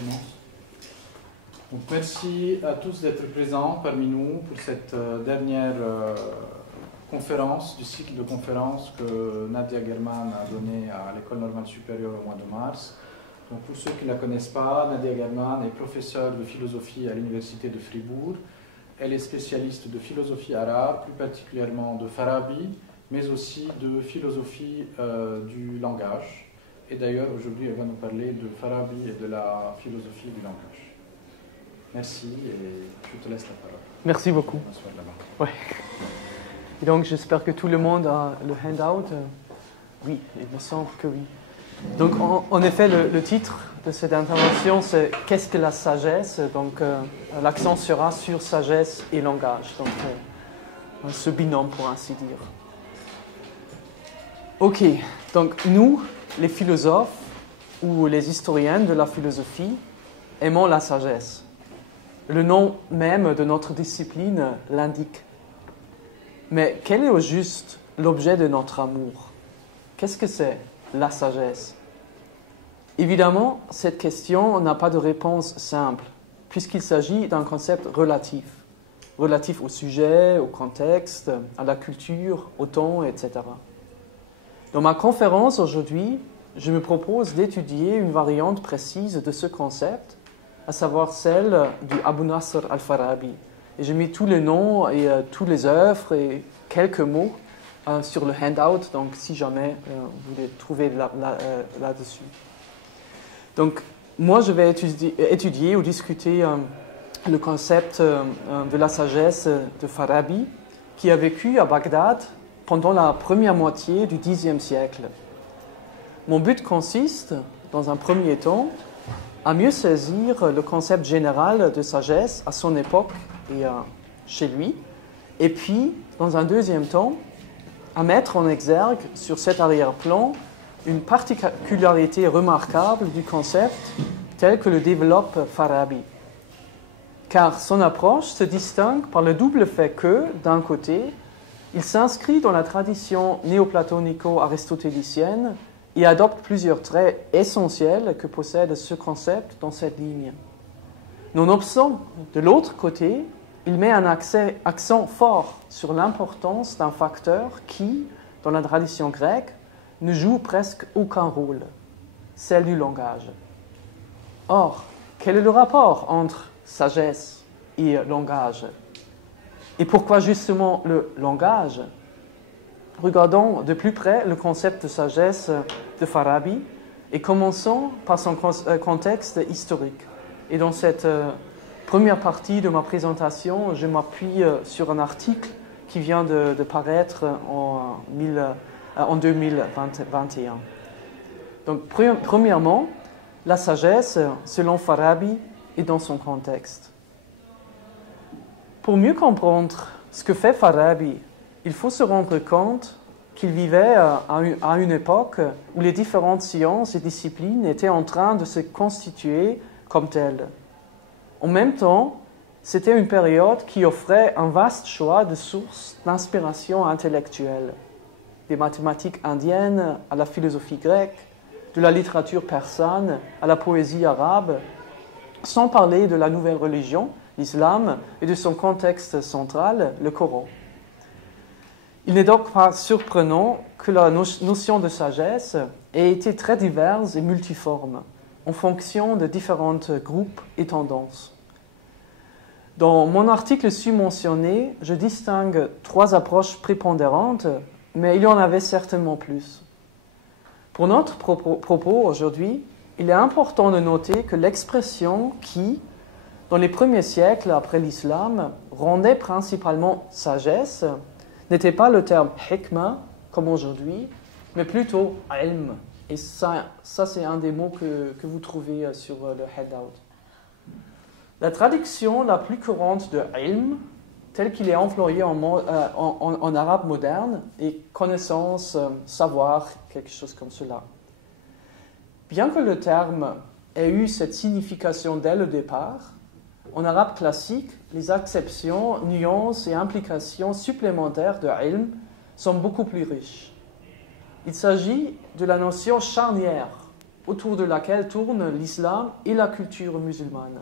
commence. Donc, merci à tous d'être présents parmi nous pour cette dernière conférence du cycle de conférences que Nadia German a donné à l'École normale supérieure au mois de mars. Donc, pour ceux qui ne la connaissent pas, Nadia German est professeure de philosophie à l'Université de Fribourg. Elle est spécialiste de philosophie arabe, plus particulièrement de Farabi, mais aussi de philosophie du langage. Et d'ailleurs, aujourd'hui, elle va nous parler de Farabi et de la philosophie du langage. Merci et je te laisse la parole. Merci beaucoup. Ouais. Et donc, j'espère que tout le monde a le handout. Oui, il me semble que oui. Donc, en effet, le titre de cette intervention, c'est « Qu'est-ce que la sagesse ?» Donc, l'accent sera sur sagesse et langage. Donc, ce binôme, pour ainsi dire. Ok, donc nous, les philosophes ou les historiens de la philosophie, aimons la sagesse. Le nom même de notre discipline l'indique. Mais quel est au juste l'objet de notre amour? Qu'est-ce que c'est, la sagesse? Évidemment, cette question n'a pas de réponse simple, puisqu'il s'agit d'un concept relatif. Relatif au sujet, au contexte, à la culture, au temps, etc. Dans ma conférence aujourd'hui, je me propose d'étudier une variante précise de ce concept, à savoir celle du Abu Nasr al-Farabi. Et j'ai mis tous les noms et toutes les œuvres et quelques mots sur le handout, donc si jamais vous les trouvez là-dessus. Donc, moi, je vais étudier ou discuter le concept de la sagesse de Farabi, qui a vécu à Bagdad pendant la première moitié du Xe siècle. Mon but consiste, dans un premier temps, à mieux saisir le concept général de sagesse à son époque et chez lui, et puis, dans un deuxième temps, à mettre en exergue sur cet arrière-plan une particularité remarquable du concept tel que le développe Farabi. Car son approche se distingue par le double fait que, d'un côté, il s'inscrit dans la tradition néoplatonico-aristotélicienne et adopte plusieurs traits essentiels que possède ce concept dans cette ligne. Nonobstant, de l'autre côté, il met un accent fort sur l'importance d'un facteur qui, dans la tradition grecque, ne joue presque aucun rôle, celle du langage. Or, quel est le rapport entre sagesse et langage? Et pourquoi justement le langage? Regardons de plus près le concept de sagesse de Farabi et commençons par son contexte historique. Et dans cette première partie de ma présentation, je m'appuie sur un article qui vient de paraître en 2021. Donc, premièrement, la sagesse, selon Farabi, est dans son contexte. Pour mieux comprendre ce que fait Farabi, il faut se rendre compte qu'il vivait à une époque où les différentes sciences et disciplines étaient en train de se constituer comme telles. En même temps, c'était une période qui offrait un vaste choix de sources d'inspiration intellectuelle, des mathématiques indiennes à la philosophie grecque, de la littérature persane à la poésie arabe, sans parler de la nouvelle religion, l'islam, et de son contexte central, le Coran. Il n'est donc pas surprenant que la notion de sagesse ait été très diverse et multiforme, en fonction de différents groupes et tendances. Dans mon article susmentionné, je distingue 3 approches prépondérantes, mais il y en avait certainement plus. Pour notre propos aujourd'hui, il est important de noter que l'expression qui, dans les premiers siècles après l'islam, rendait principalement sagesse, n'était pas le terme hikma, comme aujourd'hui, mais plutôt ilm. Et ça c'est un des mots que vous trouvez sur le handout. La traduction la plus courante de ilm, tel qu'il est employé en arabe moderne, est connaissance, savoir, quelque chose comme cela. Bien que le terme ait eu cette signification dès le départ, en arabe classique, les acceptions, nuances et implications supplémentaires de ilm sont beaucoup plus riches. Il s'agit de la notion charnière autour de laquelle tournent l'islam et la culture musulmane.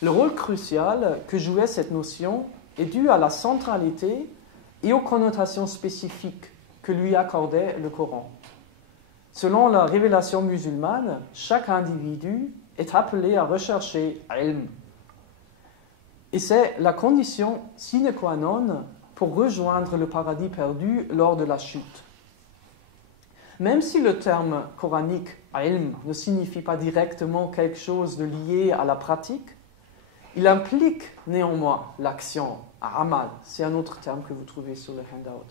Le rôle crucial que jouait cette notion est dû à la centralité et aux connotations spécifiques que lui accordait le Coran. Selon la révélation musulmane, chaque individu est appelé à rechercher ilm. Et c'est la condition sine qua non pour rejoindre le paradis perdu lors de la chute. Même si le terme coranique ilm ne signifie pas directement quelque chose de lié à la pratique, il implique néanmoins l'action, amal, c'est un autre terme que vous trouvez sur le handout.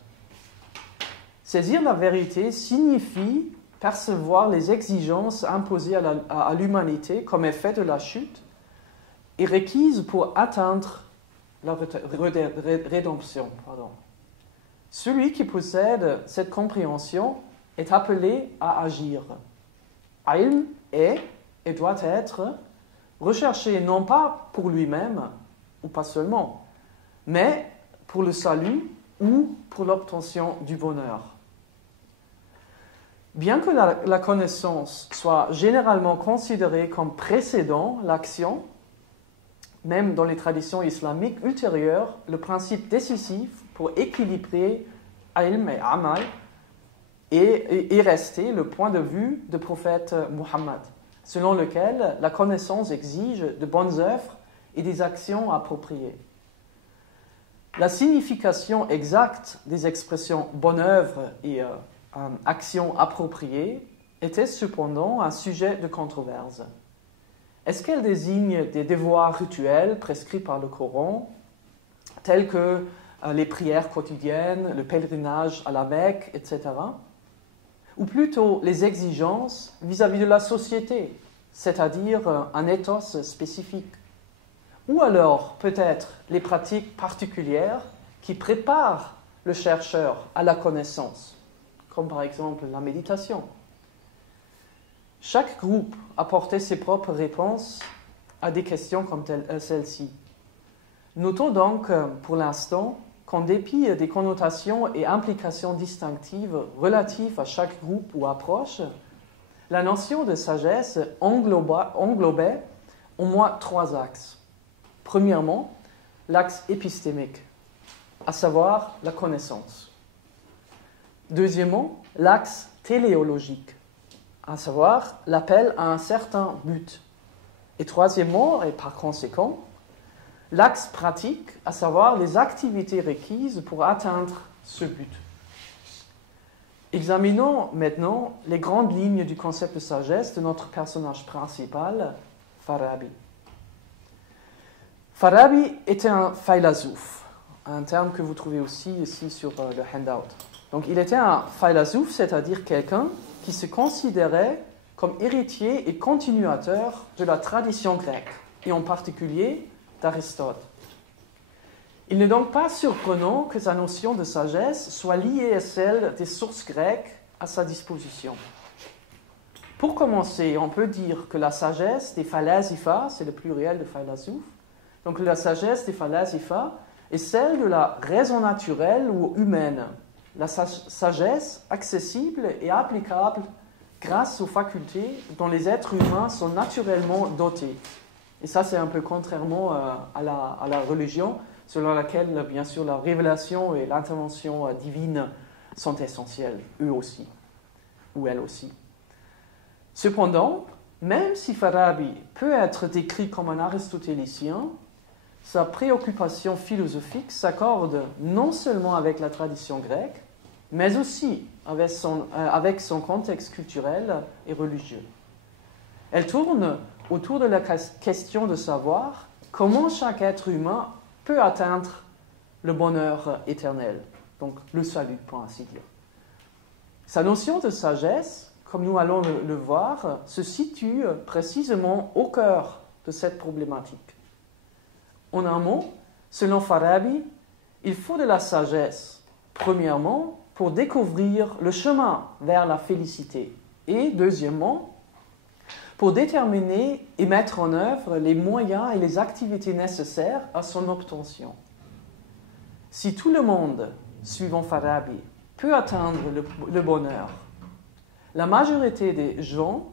Saisir la vérité signifie percevoir les exigences imposées à l'humanité comme effet de la chute et requises pour atteindre la rédemption. Celui qui possède cette compréhension est appelé à agir. Ilm est et doit être recherché non pas pour lui-même, ou pas seulement, mais pour le salut ou pour l'obtention du bonheur. Bien que la connaissance soit généralement considérée comme précédant l'action, même dans les traditions islamiques ultérieures, le principe décisif pour équilibrer ilm et amal est resté le point de vue du prophète Muhammad, selon lequel la connaissance exige de bonnes œuvres et des actions appropriées. La signification exacte des expressions bonne œuvre et action appropriée était cependant un sujet de controverse. Est-ce qu'elle désigne des devoirs rituels prescrits par le Coran, tels que les prières quotidiennes, le pèlerinage à la Mecque, etc., ou plutôt les exigences vis-à-vis de la société, c'est-à-dire un ethos spécifique, ou alors peut-être les pratiques particulières qui préparent le chercheur à la connaissance, comme par exemple la méditation. Chaque groupe apportait ses propres réponses à des questions comme celle-ci. Notons donc pour l'instant qu'en dépit des connotations et implications distinctives relatives à chaque groupe ou approche, la notion de sagesse englobait au moins 3 axes. Premièrement, l'axe épistémique, à savoir la connaissance. Deuxièmement, l'axe téléologique, à savoir l'appel à un certain but. Et troisièmement, et par conséquent, l'axe pratique, à savoir les activités requises pour atteindre ce but. Examinons maintenant les grandes lignes du concept de sagesse de notre personnage principal, Farabi. Farabi était un philosophe, un terme que vous trouvez aussi ici sur le handout. Donc il était un philosophe, c'est-à-dire quelqu'un qui se considérait comme héritier et continuateur de la tradition grecque, et en particulier d'Aristote. Il n'est donc pas surprenant que sa notion de sagesse soit liée à celle des sources grecques à sa disposition. Pour commencer, on peut dire que la sagesse des phalasipha, c'est le pluriel de philosophe, donc la sagesse des phalasipha est celle de la raison naturelle ou humaine, la sagesse accessible et applicable grâce aux facultés dont les êtres humains sont naturellement dotés. Et ça, c'est un peu contrairement à la religion, selon laquelle, bien sûr, la révélation et l'intervention divine sont essentielles, eux aussi, ou elles aussi. Cependant, même si Farabi peut être décrit comme un aristotélicien, sa préoccupation philosophique s'accorde non seulement avec la tradition grecque, mais aussi avec son contexte culturel et religieux. Elle tourne autour de la question de savoir comment chaque être humain peut atteindre le bonheur éternel, donc le salut, pour ainsi dire. Sa notion de sagesse, comme nous allons le voir, se situe précisément au cœur de cette problématique. En un mot, selon Farabi, il faut de la sagesse, premièrement, pour découvrir le chemin vers la félicité, et deuxièmement, pour déterminer et mettre en œuvre les moyens et les activités nécessaires à son obtention. Si tout le monde, suivant Farabi, peut atteindre le bonheur, la majorité des gens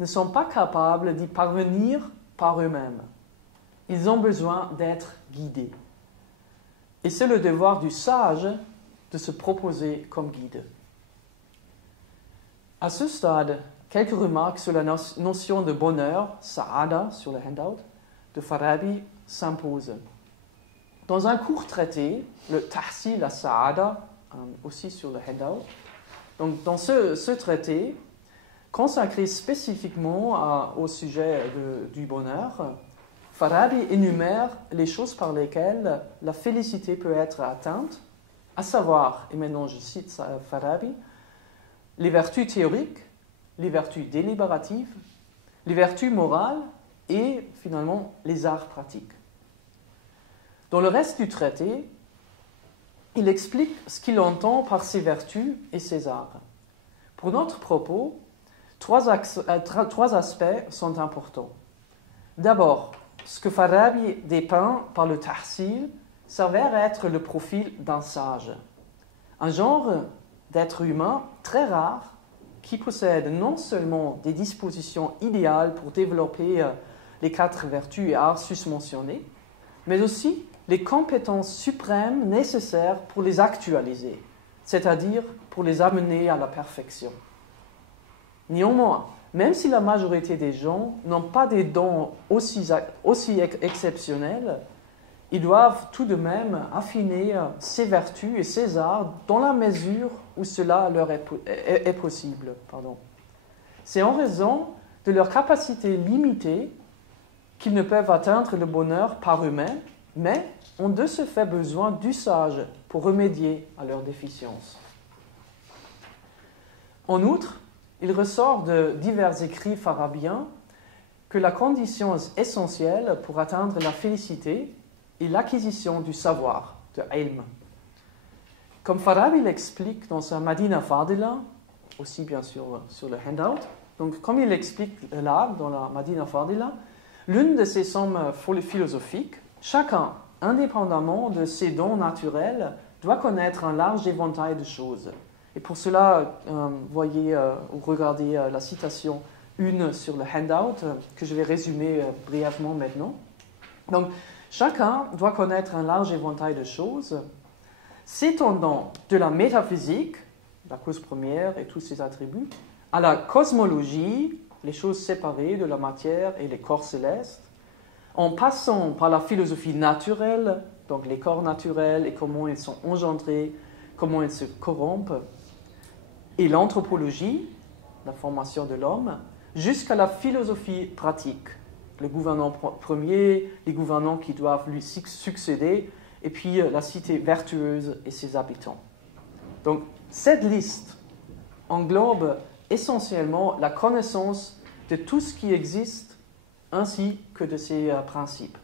ne sont pas capables d'y parvenir par eux-mêmes. Ils ont besoin d'être guidés. Et c'est le devoir du sage de se proposer comme guide. À ce stade, quelques remarques sur la notion de bonheur, sa'ada, sur le handout, de Farabi s'imposent. Dans un court traité, le Tahsil al-Sa'ada, aussi sur le handout, donc dans ce traité, consacré spécifiquement au sujet du bonheur, Farabi énumère les choses par lesquelles la félicité peut être atteinte, à savoir, et maintenant je cite Farabi, les vertus théoriques, les vertus délibératives, les vertus morales et finalement les arts pratiques. Dans le reste du traité, il explique ce qu'il entend par ces vertus et ces arts. Pour notre propos, trois aspects sont importants. D'abord, ce que Farabi dépeint par le tahsil s'avère être le profil d'un sage, un genre d'être humain très rare qui possède non seulement des dispositions idéales pour développer les 4 vertus et arts susmentionnés, mais aussi les compétences suprêmes nécessaires pour les actualiser, c'est-à-dire pour les amener à la perfection. Néanmoins, même si la majorité des gens n'ont pas des dons aussi exceptionnels, ils doivent tout de même affiner ces vertus et ces arts dans la mesure où cela leur est possible. C'est en raison de leur capacité limitée qu'ils ne peuvent atteindre le bonheur par eux-mêmes, mais ont de ce fait besoin du sage pour remédier à leurs déficiences. En outre, il ressort de divers écrits farabiens que la condition essentielle pour atteindre la félicité est l'acquisition du savoir, de ilm. Comme Farabi l'explique dans sa Madina Fadila, aussi bien sûr sur le handout, donc comme il l'explique là dans la Madina Fadila, l'une de ces sommes philosophiques, chacun, indépendamment de ses dons naturels, doit connaître un large éventail de choses. Et pour cela, voyez ou regardez la citation 1 sur le handout, que je vais résumer brièvement maintenant. Donc, chacun doit connaître un large éventail de choses, s'étendant de la métaphysique, la cause première et tous ses attributs, à la cosmologie, les choses séparées de la matière et les corps célestes, en passant par la philosophie naturelle, donc les corps naturels et comment ils sont engendrés, comment ils se corrompent, et l'anthropologie, la formation de l'homme, jusqu'à la philosophie pratique, le gouvernant premier, les gouvernants qui doivent lui succéder, et puis la cité vertueuse et ses habitants. Donc, cette liste englobe essentiellement la connaissance de tout ce qui existe, ainsi que de ses principes.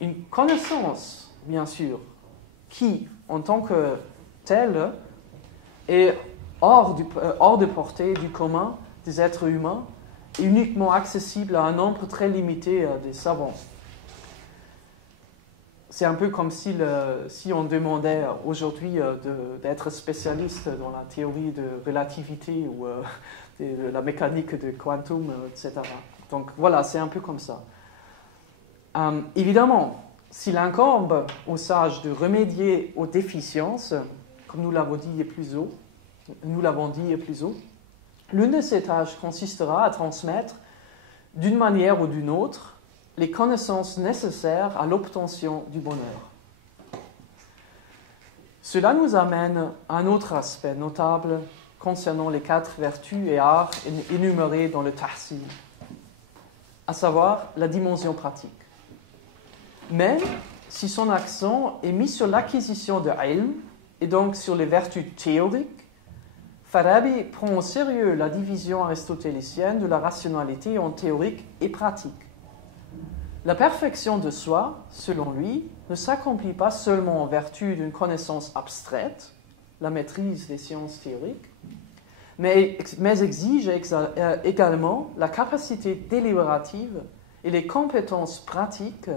Une connaissance, bien sûr, qui, en tant que telle, est hors de portée du commun des êtres humains et uniquement accessible à un nombre très limité des savants. C'est un peu comme si on demandait aujourd'hui d'être spécialiste dans la théorie de relativité ou de la mécanique de quantum, etc. Donc voilà, c'est un peu comme ça. Évidemment, s'il incombe aux sages de remédier aux déficiences, comme nous l'avons dit plus haut, l'une de ces tâches consistera à transmettre, d'une manière ou d'une autre, les connaissances nécessaires à l'obtention du bonheur. Cela nous amène à un autre aspect notable concernant les 4 vertus et arts énumérés dans le tahsil, à savoir la dimension pratique. Même si son accent est mis sur l'acquisition de ilm, et donc sur les vertus théoriques, Farabi prend au sérieux la division aristotélicienne de la rationalité en théorique et pratique. La perfection de soi, selon lui, ne s'accomplit pas seulement en vertu d'une connaissance abstraite, la maîtrise des sciences théoriques, mais exige également la capacité délibérative et les compétences pratiques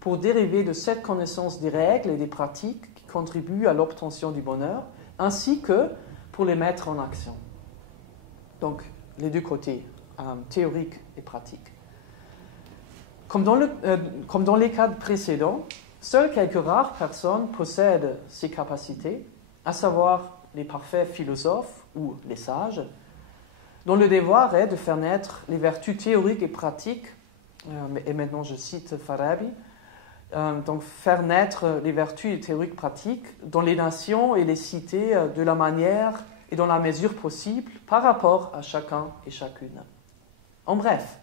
pour dériver de cette connaissance des règles et des pratiques qui contribuent à l'obtention du bonheur, ainsi que pour les mettre en action. Donc, les deux côtés, théorique et pratique. Comme dans les cas précédents, seules quelques rares personnes possèdent ces capacités, à savoir les parfaits philosophes ou les sages, dont le devoir est de faire naître les vertus théoriques et pratiques, et maintenant je cite Farabi, donc faire naître les vertus théoriques pratiques dans les nations et les cités de la manière et dans la mesure possible par rapport à chacun et chacune. En bref,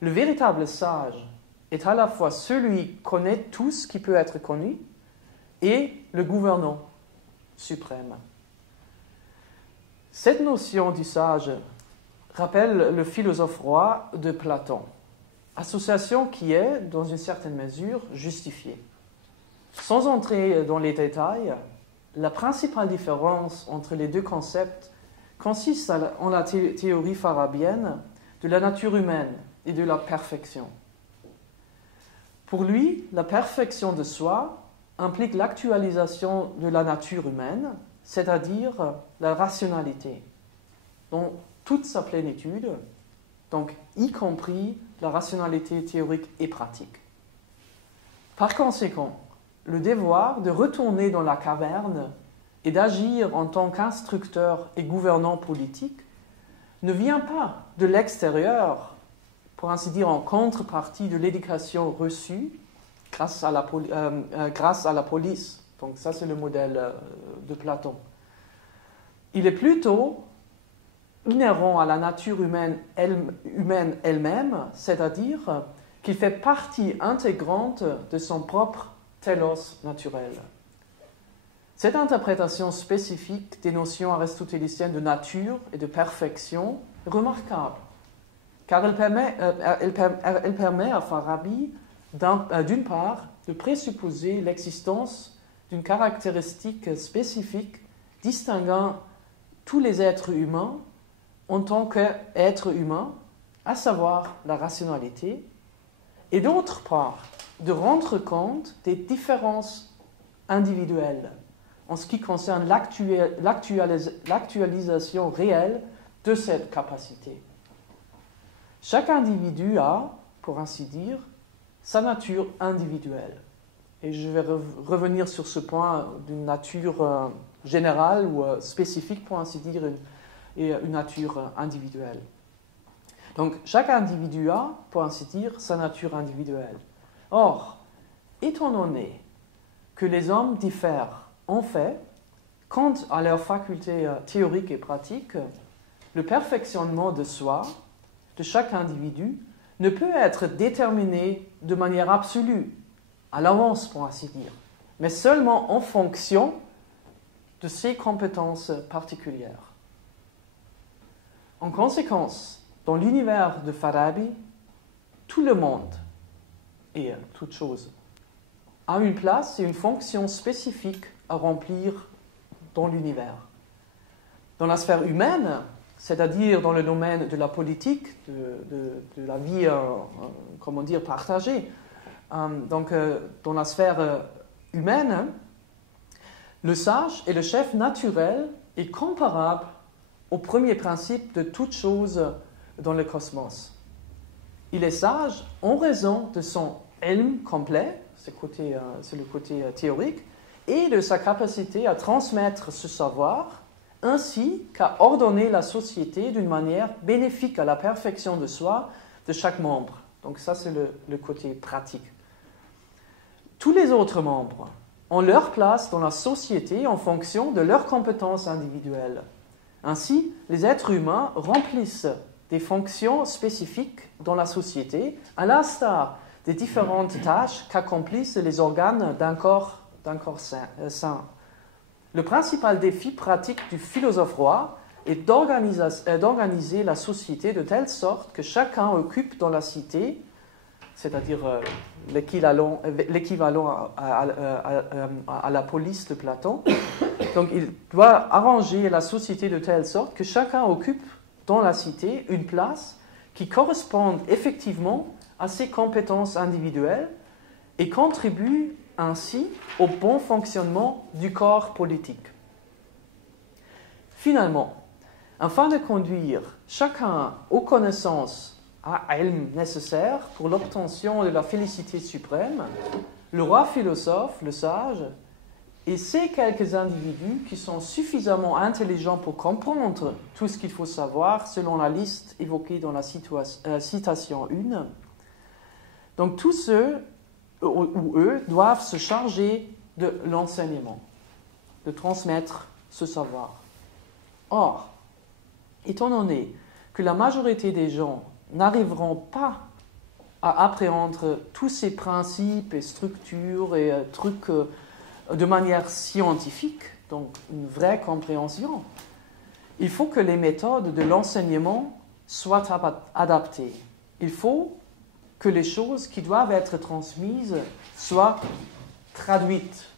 le véritable sage est à la fois celui qui connaît tout ce qui peut être connu et le gouvernant suprême. Cette notion du sage rappelle le philosophe roi de Platon, association qui est, dans une certaine mesure, justifiée. Sans entrer dans les détails, la principale différence entre les deux concepts consiste en la théorie farabienne de la nature humaine et de la perfection. Pour lui, la perfection de soi implique l'actualisation de la nature humaine, c'est-à-dire la rationalité, dans toute sa plénitude, donc y compris la rationalité théorique et pratique. Par conséquent, le devoir de retourner dans la caverne et d'agir en tant qu'instructeur et gouvernant politique ne vient pas de l'extérieur, pour ainsi dire en contrepartie de l'éducation reçue grâce à la police. Donc ça, c'est le modèle de Platon. Il est plutôt inhérent à la nature humaine elle-même, c'est-à-dire qu'il fait partie intégrante de son propre télos naturel. Cette interprétation spécifique des notions aristotéliciennes de nature et de perfection est remarquable, car elle permet à Farabi, d'une part, de présupposer l'existence d'une caractéristique spécifique distinguant tous les êtres humains en tant qu'êtres humains, à savoir la rationalité, et d'autre part, de rendre compte des différences individuelles en ce qui concerne l'actualisation réelle de cette capacité. Chaque individu a, pour ainsi dire, sa nature individuelle. Et je vais revenir sur ce point d'une nature générale ou spécifique, pour ainsi dire, une nature individuelle. Donc, chaque individu a, pour ainsi dire, sa nature individuelle. Or, étant donné que les hommes diffèrent en fait, quant à leurs facultés théoriques et pratiques, le perfectionnement de soi, de chaque individu, ne peut être déterminé de manière absolue, à l'avance pour ainsi dire, mais seulement en fonction de ses compétences particulières. En conséquence, dans l'univers de Farabi, tout le monde et toute chose a une place et une fonction spécifique à remplir dans l'univers. Dans la sphère humaine, c'est-à-dire dans le domaine de la politique, de la vie, partagée, dans la sphère humaine, le sage est le chef naturel et comparable au premier principe de toute chose dans le cosmos. Il est sage en raison de son ilm complet, c'est le côté théorique, et de sa capacité à transmettre ce savoir, ainsi qu'à ordonner la société d'une manière bénéfique à la perfection de soi de chaque membre. Donc ça, c'est le côté pratique. Tous les autres membres ont leur place dans la société en fonction de leurs compétences individuelles. Ainsi, les êtres humains remplissent des fonctions spécifiques dans la société, à l'instar des différentes tâches qu'accomplissent les organes d'un corps sain. Le principal défi pratique du philosophe roi est d'organiser la société de telle sorte que chacun occupe dans la cité, c'est-à-dire l'équivalent à la police de Platon. Donc il doit arranger la société de telle sorte que chacun occupe dans la cité une place qui corresponde effectivement à ses compétences individuelles et contribue ainsi au bon fonctionnement du corps politique. Finalement, afin de conduire chacun aux connaissances à ilm nécessaires pour l'obtention de la félicité suprême, le roi philosophe, le sage, et ces quelques individus qui sont suffisamment intelligents pour comprendre tout ce qu'il faut savoir selon la liste évoquée dans la citation 1. Donc tous ceux ou eux doivent se charger de l'enseignement, de transmettre ce savoir. Or, étant donné que la majorité des gens n'arriveront pas à appréhender tous ces principes et structures et trucs de manière scientifique, donc une vraie compréhension, il faut que les méthodes de l'enseignement soient adaptées. Il faut que les choses qui doivent être transmises soient traduites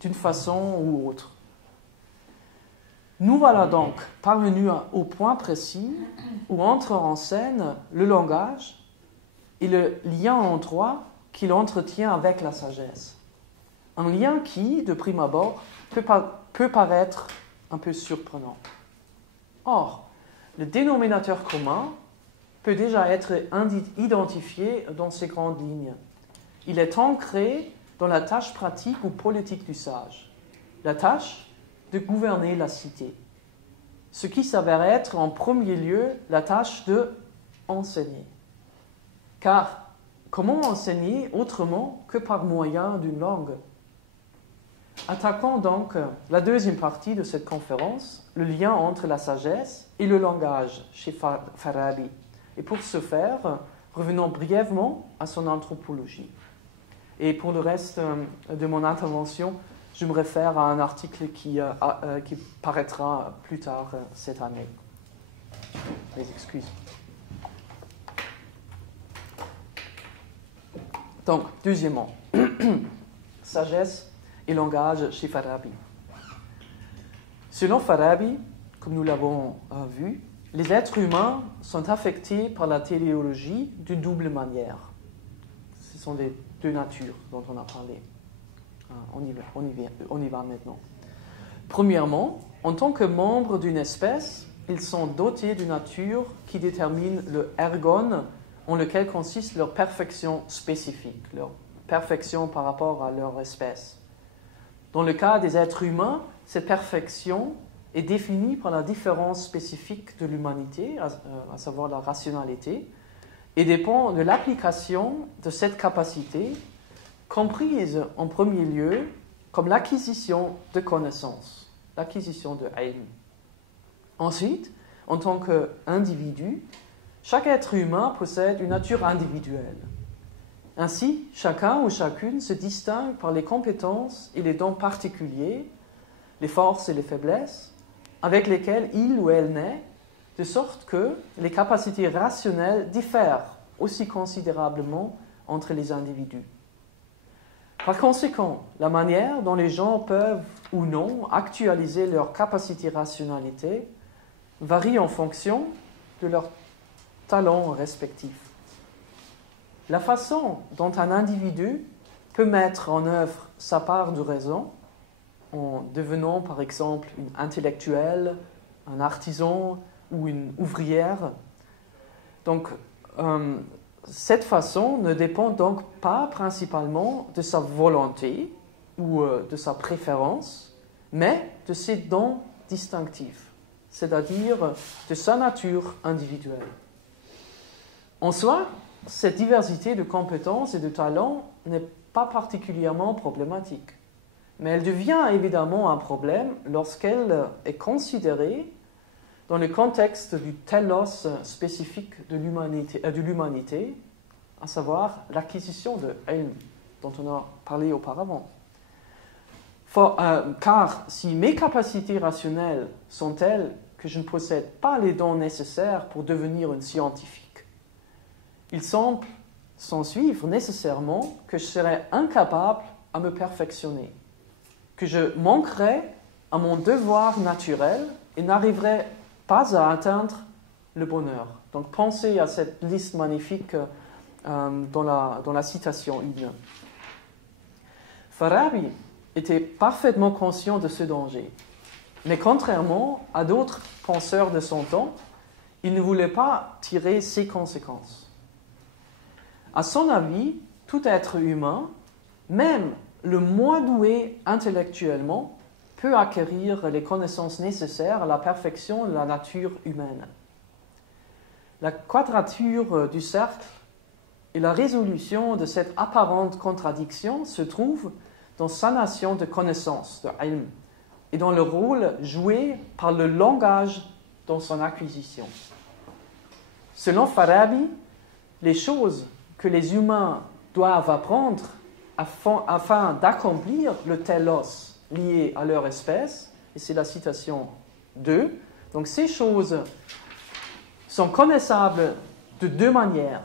d'une façon ou autre. Nous voilà donc parvenus au point précis où entre en scène le langage et le lien en droit qu'il entretient avec la sagesse. Un lien qui, de prime abord, peut paraître un peu surprenant. Or, le dénominateur commun peut déjà être identifié dans ces grandes lignes. Il est ancré dans la tâche pratique ou politique du sage, la tâche de gouverner la cité, ce qui s'avère être en premier lieu la tâche de enseigner. Car comment enseigner autrement que par moyen d'une langue ? Attaquons donc la deuxième partie de cette conférence, le lien entre la sagesse et le langage chez Farabi. Et pour ce faire, revenons brièvement à son anthropologie. Et pour le reste de mon intervention, je me réfère à un article qui paraîtra plus tard cette année. Mes excuses. Donc, deuxièmement, sagesse et langage chez Farabi. Selon Farabi, comme nous l'avons vu, les êtres humains sont affectés par la téléologie d'une double manière. Ce sont les deux natures dont on a parlé. On y va maintenant. Premièrement, en tant que membres d'une espèce, ils sont dotés d'une nature qui détermine le ergon en lequel consiste leur perfection spécifique, leur perfection par rapport à leur espèce. Dans le cas des êtres humains, cette perfection est définie par la différence spécifique de l'humanité, à savoir la rationalité, et dépend de l'application de cette capacité, comprise en premier lieu comme l'acquisition de connaissances, l'acquisition de ilm. Ensuite, en tant qu'individu, chaque être humain possède une nature individuelle. Ainsi, chacun ou chacune se distingue par les compétences et les dons particuliers, les forces et les faiblesses, avec lesquelles il ou elle naît, de sorte que les capacités rationnelles diffèrent aussi considérablement entre les individus. Par conséquent, la manière dont les gens peuvent ou non actualiser leur capacité rationalité varie en fonction de leurs talents respectifs. La façon dont un individu peut mettre en œuvre sa part de raison, en devenant par exemple une intellectuelle, un artisan ou une ouvrière, donc cette façon ne dépend donc pas principalement de sa volonté ou de sa préférence, mais de ses dons distinctifs, c'est-à-dire de sa nature individuelle. En soi, cette diversité de compétences et de talents n'est pas particulièrement problématique, mais elle devient évidemment un problème lorsqu'elle est considérée dans le contexte du telos spécifique de l'humanité, à savoir l'acquisition de ilm, dont on a parlé auparavant. Car si mes capacités rationnelles sont telles que je ne possède pas les dons nécessaires pour devenir une scientifique, il semble s'en suivre nécessairement que je serais incapable à me perfectionner, que je manquerais à mon devoir naturel et n'arriverais pas à atteindre le bonheur. Donc pensez à cette liste magnifique dans la citation 1. Farabi était parfaitement conscient de ce danger. Mais contrairement à d'autres penseurs de son temps, il ne voulait pas tirer ces conséquences. À son avis, tout être humain, même le moins doué intellectuellement, peut acquérir les connaissances nécessaires à la perfection de la nature humaine. La quadrature du cercle et la résolution de cette apparente contradiction se trouvent dans sa nation de connaissance, de ilm, et dans le rôle joué par le langage dans son acquisition. Selon Farabi, les choses que les humains doivent apprendre afin d'accomplir le telos lié à leur espèce, et c'est la citation 2, donc ces choses sont connaissables de deux manières.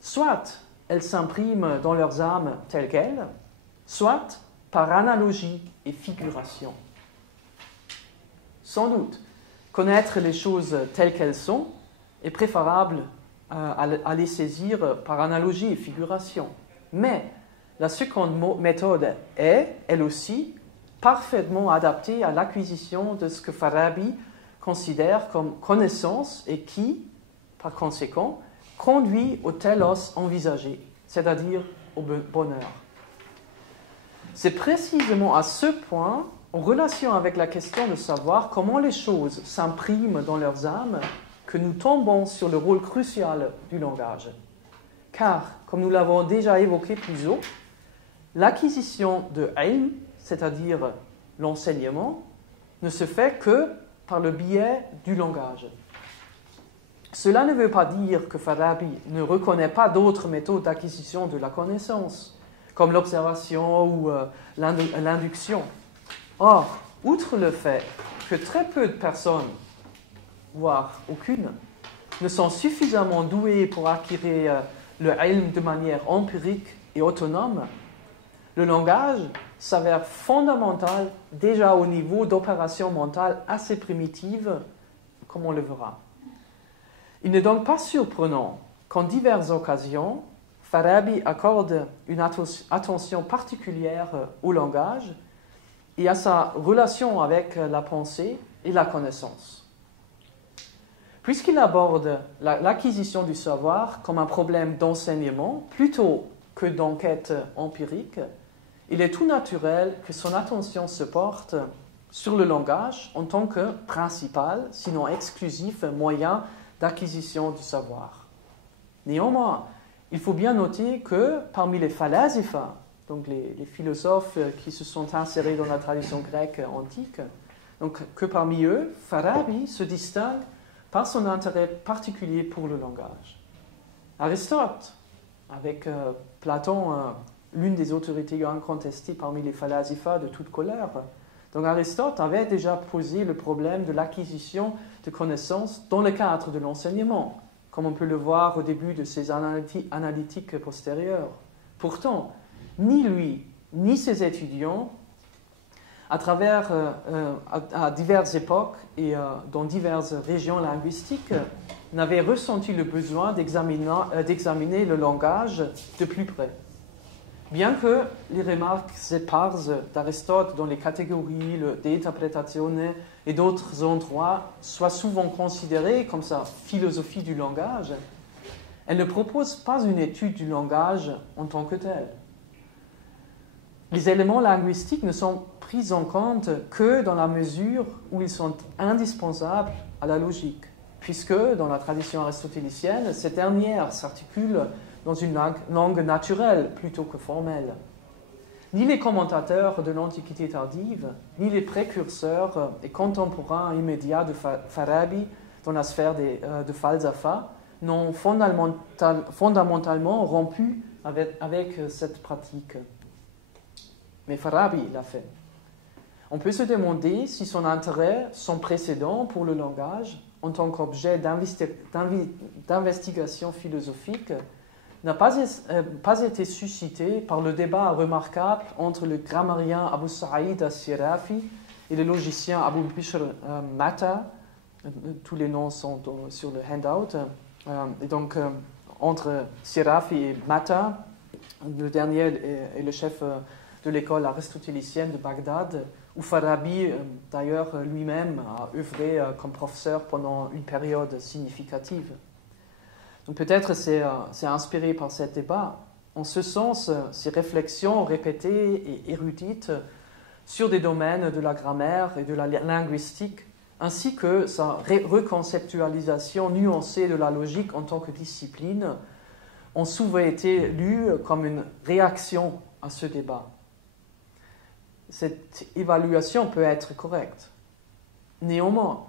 Soit elles s'impriment dans leurs âmes telles quelles, soit par analogie et figuration. Sans doute, connaître les choses telles qu'elles sont est préférable à les saisir par analogie et figuration. Mais la seconde méthode est, elle aussi, parfaitement adaptée à l'acquisition de ce que Farabi considère comme connaissance et qui, par conséquent, conduit au telos envisagé, c'est-à-dire au bonheur. C'est précisément à ce point, en relation avec la question de savoir comment les choses s'impriment dans leurs âmes, que nous tombons sur le rôle crucial du langage. Car, comme nous l'avons déjà évoqué plus haut, l'acquisition de ilm, c'est-à-dire l'enseignement, ne se fait que par le biais du langage. Cela ne veut pas dire que Farabi ne reconnaît pas d'autres méthodes d'acquisition de la connaissance, comme l'observation ou l'induction. Or, outre le fait que très peu de personnes, voire aucune, ne sont suffisamment douées pour acquérir le ilm de manière empirique et autonome, le langage s'avère fondamental déjà au niveau d'opération mentale assez primitive, comme on le verra. Il n'est donc pas surprenant qu'en diverses occasions, Farabi accorde une attention particulière au langage et à sa relation avec la pensée et la connaissance. Puisqu'il aborde l'acquisition du savoir comme un problème d'enseignement plutôt que d'enquête empirique, il est tout naturel que son attention se porte sur le langage en tant que principal, sinon exclusif, moyen d'acquisition du savoir. Néanmoins, il faut bien noter que parmi les phalasifa, donc les philosophes qui se sont insérés dans la tradition grecque antique, donc que parmi eux, Farabi se distingue par son intérêt particulier pour le langage. Aristote, avec Platon, l'une des autorités incontestées parmi les phalasifa de toute couleur, donc Aristote avait déjà posé le problème de l'acquisition de connaissances dans le cadre de l'enseignement, comme on peut le voir au début de ses analytiques postérieures. Pourtant, ni lui, ni ses étudiants, à diverses époques et dans diverses régions linguistiques, n'avaient ressenti le besoin d'examiner le langage de plus près. Bien que les remarques éparses d'Aristote dans les catégories de interpretazione et d'autres endroits soient souvent considérées comme sa philosophie du langage, elle ne propose pas une étude du langage en tant que tel. Les éléments linguistiques ne sont pris en compte que dans la mesure où ils sont indispensables à la logique, puisque dans la tradition aristotélicienne, cette dernière s'articule dans une langue naturelle plutôt que formelle. Ni les commentateurs de l'Antiquité tardive, ni les précurseurs et contemporains immédiats de Farabi dans la sphère de Falsafa n'ont fondamentalement rompu avec cette pratique. Mais Farabi l'a fait. On peut se demander si son intérêt sans précédent pour le langage, en tant qu'objet d'investigation philosophique, n'a pas été suscité par le débat remarquable entre le grammairien Abu Sa'id al-Sirafi et le logicien Abu Bishr Mata. Tous les noms sont sur le handout. Et donc, entre Sirafi et Mata, le dernier est le chef de l'école aristotélicienne de Bagdad, où Farabi, d'ailleurs, lui-même a œuvré comme professeur pendant une période significative. Donc peut-être c'est inspiré par cet débat. En ce sens, ces réflexions répétées et érudites sur des domaines de la grammaire et de la linguistique, ainsi que sa reconceptualisation nuancée de la logique en tant que discipline, ont souvent été lues comme une réaction à ce débat. Cette évaluation peut être correcte. Néanmoins,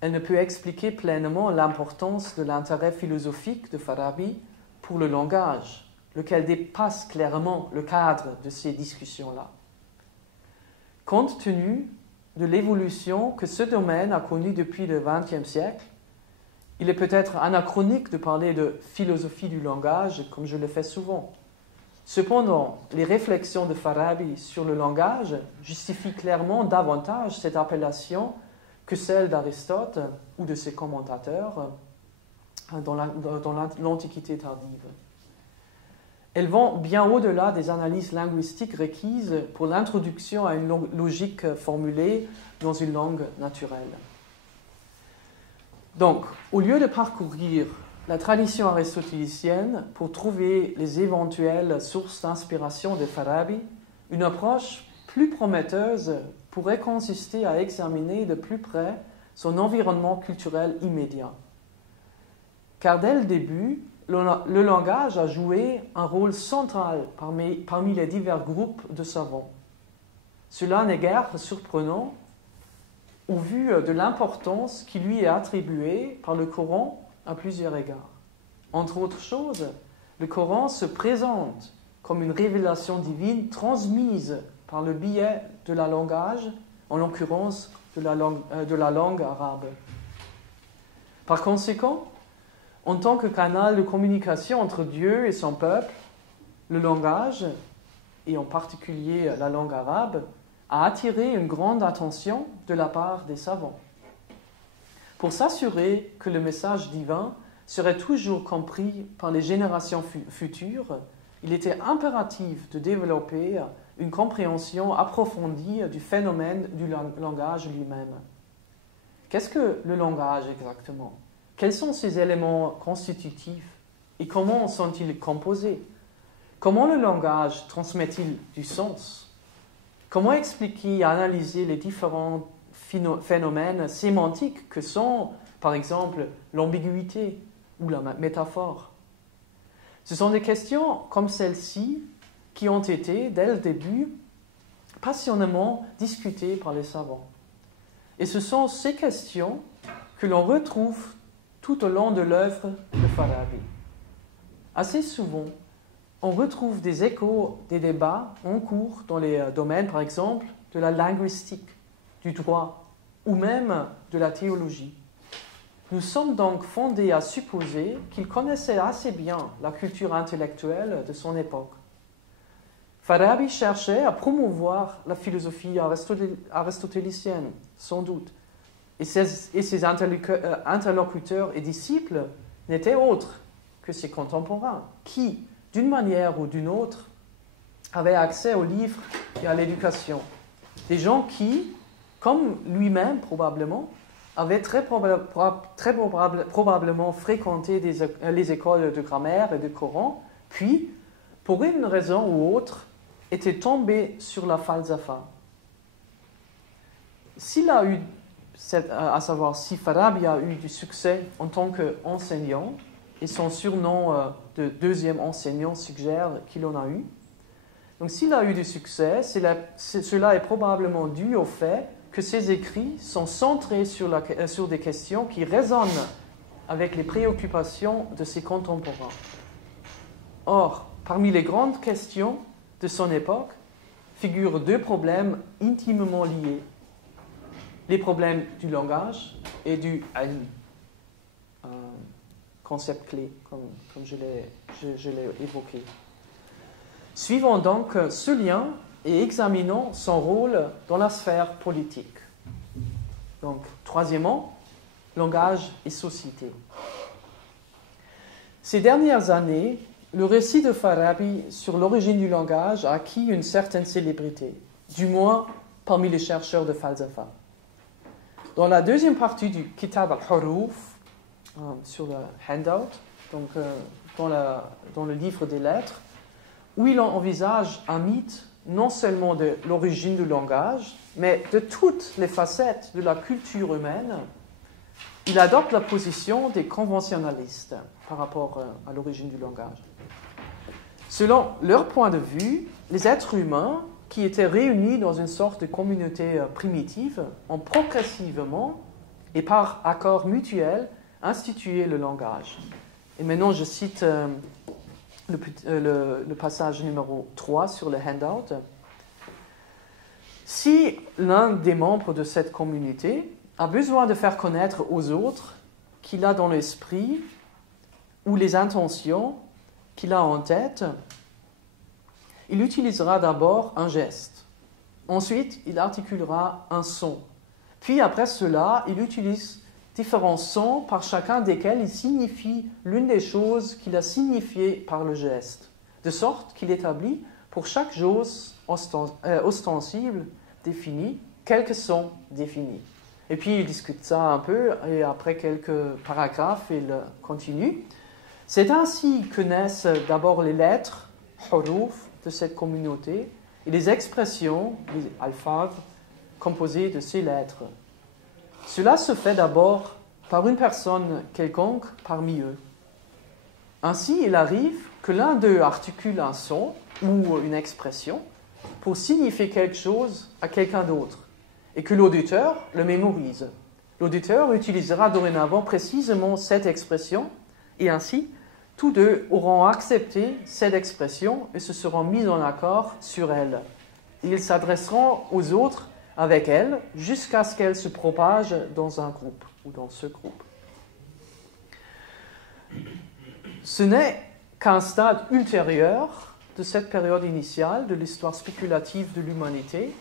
elle ne peut expliquer pleinement l'importance de l'intérêt philosophique de Farabi pour le langage, lequel dépasse clairement le cadre de ces discussions-là. Compte tenu de l'évolution que ce domaine a connue depuis le XXe siècle, il est peut-être anachronique de parler de philosophie du langage comme je le fais souvent. Cependant, les réflexions de Farabi sur le langage justifient clairement davantage cette appellation que celle d'Aristote ou de ses commentateurs dans l'Antiquité tardive. Elles vont bien au-delà des analyses linguistiques requises pour l'introduction à une logique formulée dans une langue naturelle. Donc, au lieu de parcourir la tradition aristotélicienne pour trouver les éventuelles sources d'inspiration de Farabi, une approche plus prometteuse pourrait consister à examiner de plus près son environnement culturel immédiat. Car dès le début, le langage a joué un rôle central parmi les divers groupes de savants. Cela n'est guère surprenant au vu de l'importance qui lui est attribuée par le Coran à plusieurs égards. Entre autres choses, le Coran se présente comme une révélation divine transmise par le biais de la langage, en l'occurrence de la langue arabe. Par conséquent, en tant que canal de communication entre Dieu et son peuple, le langage, et en particulier la langue arabe, a attiré une grande attention de la part des savants. Pour s'assurer que le message divin serait toujours compris par les générations futures, il était impératif de développer une compréhension approfondie du phénomène du langage lui-même. Qu'est-ce que le langage exactement ? Quels sont ses éléments constitutifs et comment sont-ils composés ? Comment le langage transmet-il du sens ? Comment expliquer et analyser les différents phénomènes sémantiques que sont, par exemple, l'ambiguïté ou la métaphore ? Ce sont des questions comme celle-ci qui ont été, dès le début, passionnément discutées par les savants. Et ce sont ces questions que l'on retrouve tout au long de l'œuvre de Farabi. Assez souvent, on retrouve des échos des débats en cours dans les domaines, par exemple, de la linguistique, du droit ou même de la théologie. Nous sommes donc fondés à supposer qu'il connaissait assez bien la culture intellectuelle de son époque. Farabi cherchait à promouvoir la philosophie aristotélicienne, sans doute, et ses interlocuteurs et disciples n'étaient autres que ses contemporains, qui, d'une manière ou d'une autre, avaient accès aux livres et à l'éducation. Des gens qui, comme lui-même probablement, avaient très probablement fréquenté les écoles de grammaire et de Coran, puis, pour une raison ou autre, étaient tombés sur la falsafa. S'il a eu, à savoir si Farabi a eu du succès en tant qu'enseignant, et son surnom de deuxième enseignant suggère qu'il en a eu. Donc s'il a eu du succès, cela est probablement dû au fait que ses écrits sont centrés sur des questions qui résonnent avec les préoccupations de ses contemporains. Or, parmi les grandes questions de son époque, figurent deux problèmes intimement liés. Les problèmes du langage et du ilm. Concept clé, comme je l'ai évoqué. Suivons donc ce lien et examinons son rôle dans la sphère politique. Donc, troisièmement, langage et société. Ces dernières années, le récit de Farabi sur l'origine du langage a acquis une certaine célébrité, du moins parmi les chercheurs de falsafa. Dans la deuxième partie du Kitab al-Huruf, sur le handout, donc dans le livre des lettres, où il envisage un mythe non seulement de l'origine du langage, mais de toutes les facettes de la culture humaine, il adopte la position des conventionnalistes par rapport à l'origine du langage. Selon leur point de vue, les êtres humains qui étaient réunis dans une sorte de communauté primitive ont progressivement et par accord mutuel institué le langage. Et maintenant, je cite le passage numéro 3 sur le handout. Si l'un des membres de cette communauté a besoin de faire connaître aux autres qu'il a dans l'esprit ou les intentions qu'il a en tête, il utilisera d'abord un geste. Ensuite, il articulera un son. Puis après cela, il utilise différents sons par chacun desquels il signifie l'une des choses qu'il a signifiées par le geste, de sorte qu'il établit pour chaque chose ostensible définie quelques sons définis. Et puis il discute ça un peu, et après quelques paragraphes, il continue. C'est ainsi que naissent d'abord les lettres, huruf, de cette communauté, et les expressions, les alphaz, composées de ces lettres. Cela se fait d'abord par une personne quelconque parmi eux. Ainsi, il arrive que l'un d'eux articule un son ou une expression pour signifier quelque chose à quelqu'un d'autre, et que l'auditeur le mémorise. L'auditeur utilisera dorénavant précisément cette expression, et ainsi, tous deux auront accepté cette expression et se seront mis en accord sur elle. Et ils s'adresseront aux autres avec elle jusqu'à ce qu'elle se propage dans un groupe ou dans ce groupe. Ce n'est qu'un stade ultérieur de cette période initiale de l'histoire spéculative de l'humanité,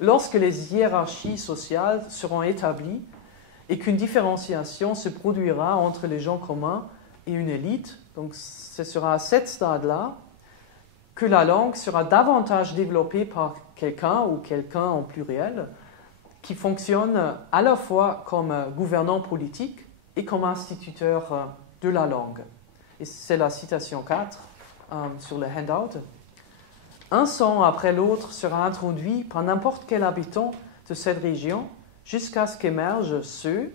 lorsque les hiérarchies sociales seront établies et qu'une différenciation se produira entre les gens communs et une élite. Donc ce sera à ce stade-là que la langue sera davantage développée par quelqu'un ou quelqu'un en pluriel qui fonctionne à la fois comme gouvernant politique et comme instituteur de la langue. Et c'est la citation 4 sur le handout. Un son après l'autre sera introduit par n'importe quel habitant de cette région jusqu'à ce qu'émergent ceux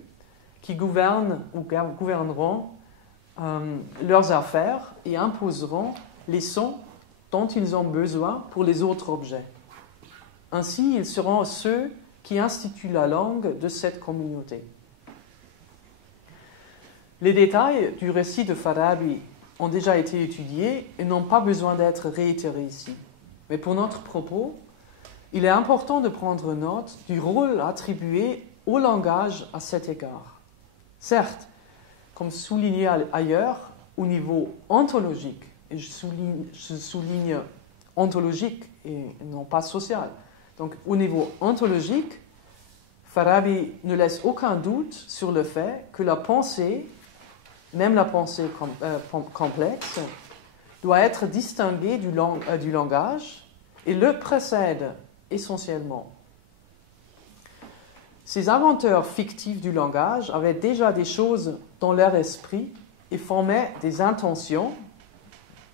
qui gouvernent ou gouverneront leurs affaires et imposeront les sons dont ils ont besoin pour les autres objets. Ainsi, ils seront ceux qui instituent la langue de cette communauté. Les détails du récit de Farabi ont déjà été étudiés et n'ont pas besoin d'être réitérés ici. Mais pour notre propos, il est important de prendre note du rôle attribué au langage à cet égard. Certes, comme souligné ailleurs, au niveau ontologique, et je souligne ontologique et non pas social. Donc au niveau ontologique, Farabi ne laisse aucun doute sur le fait que la pensée, même la pensée complexe, doit être distinguée du langage et le précède essentiellement. Ces inventeurs fictifs du langage avaient déjà des choses dans leur esprit et formaient des intentions,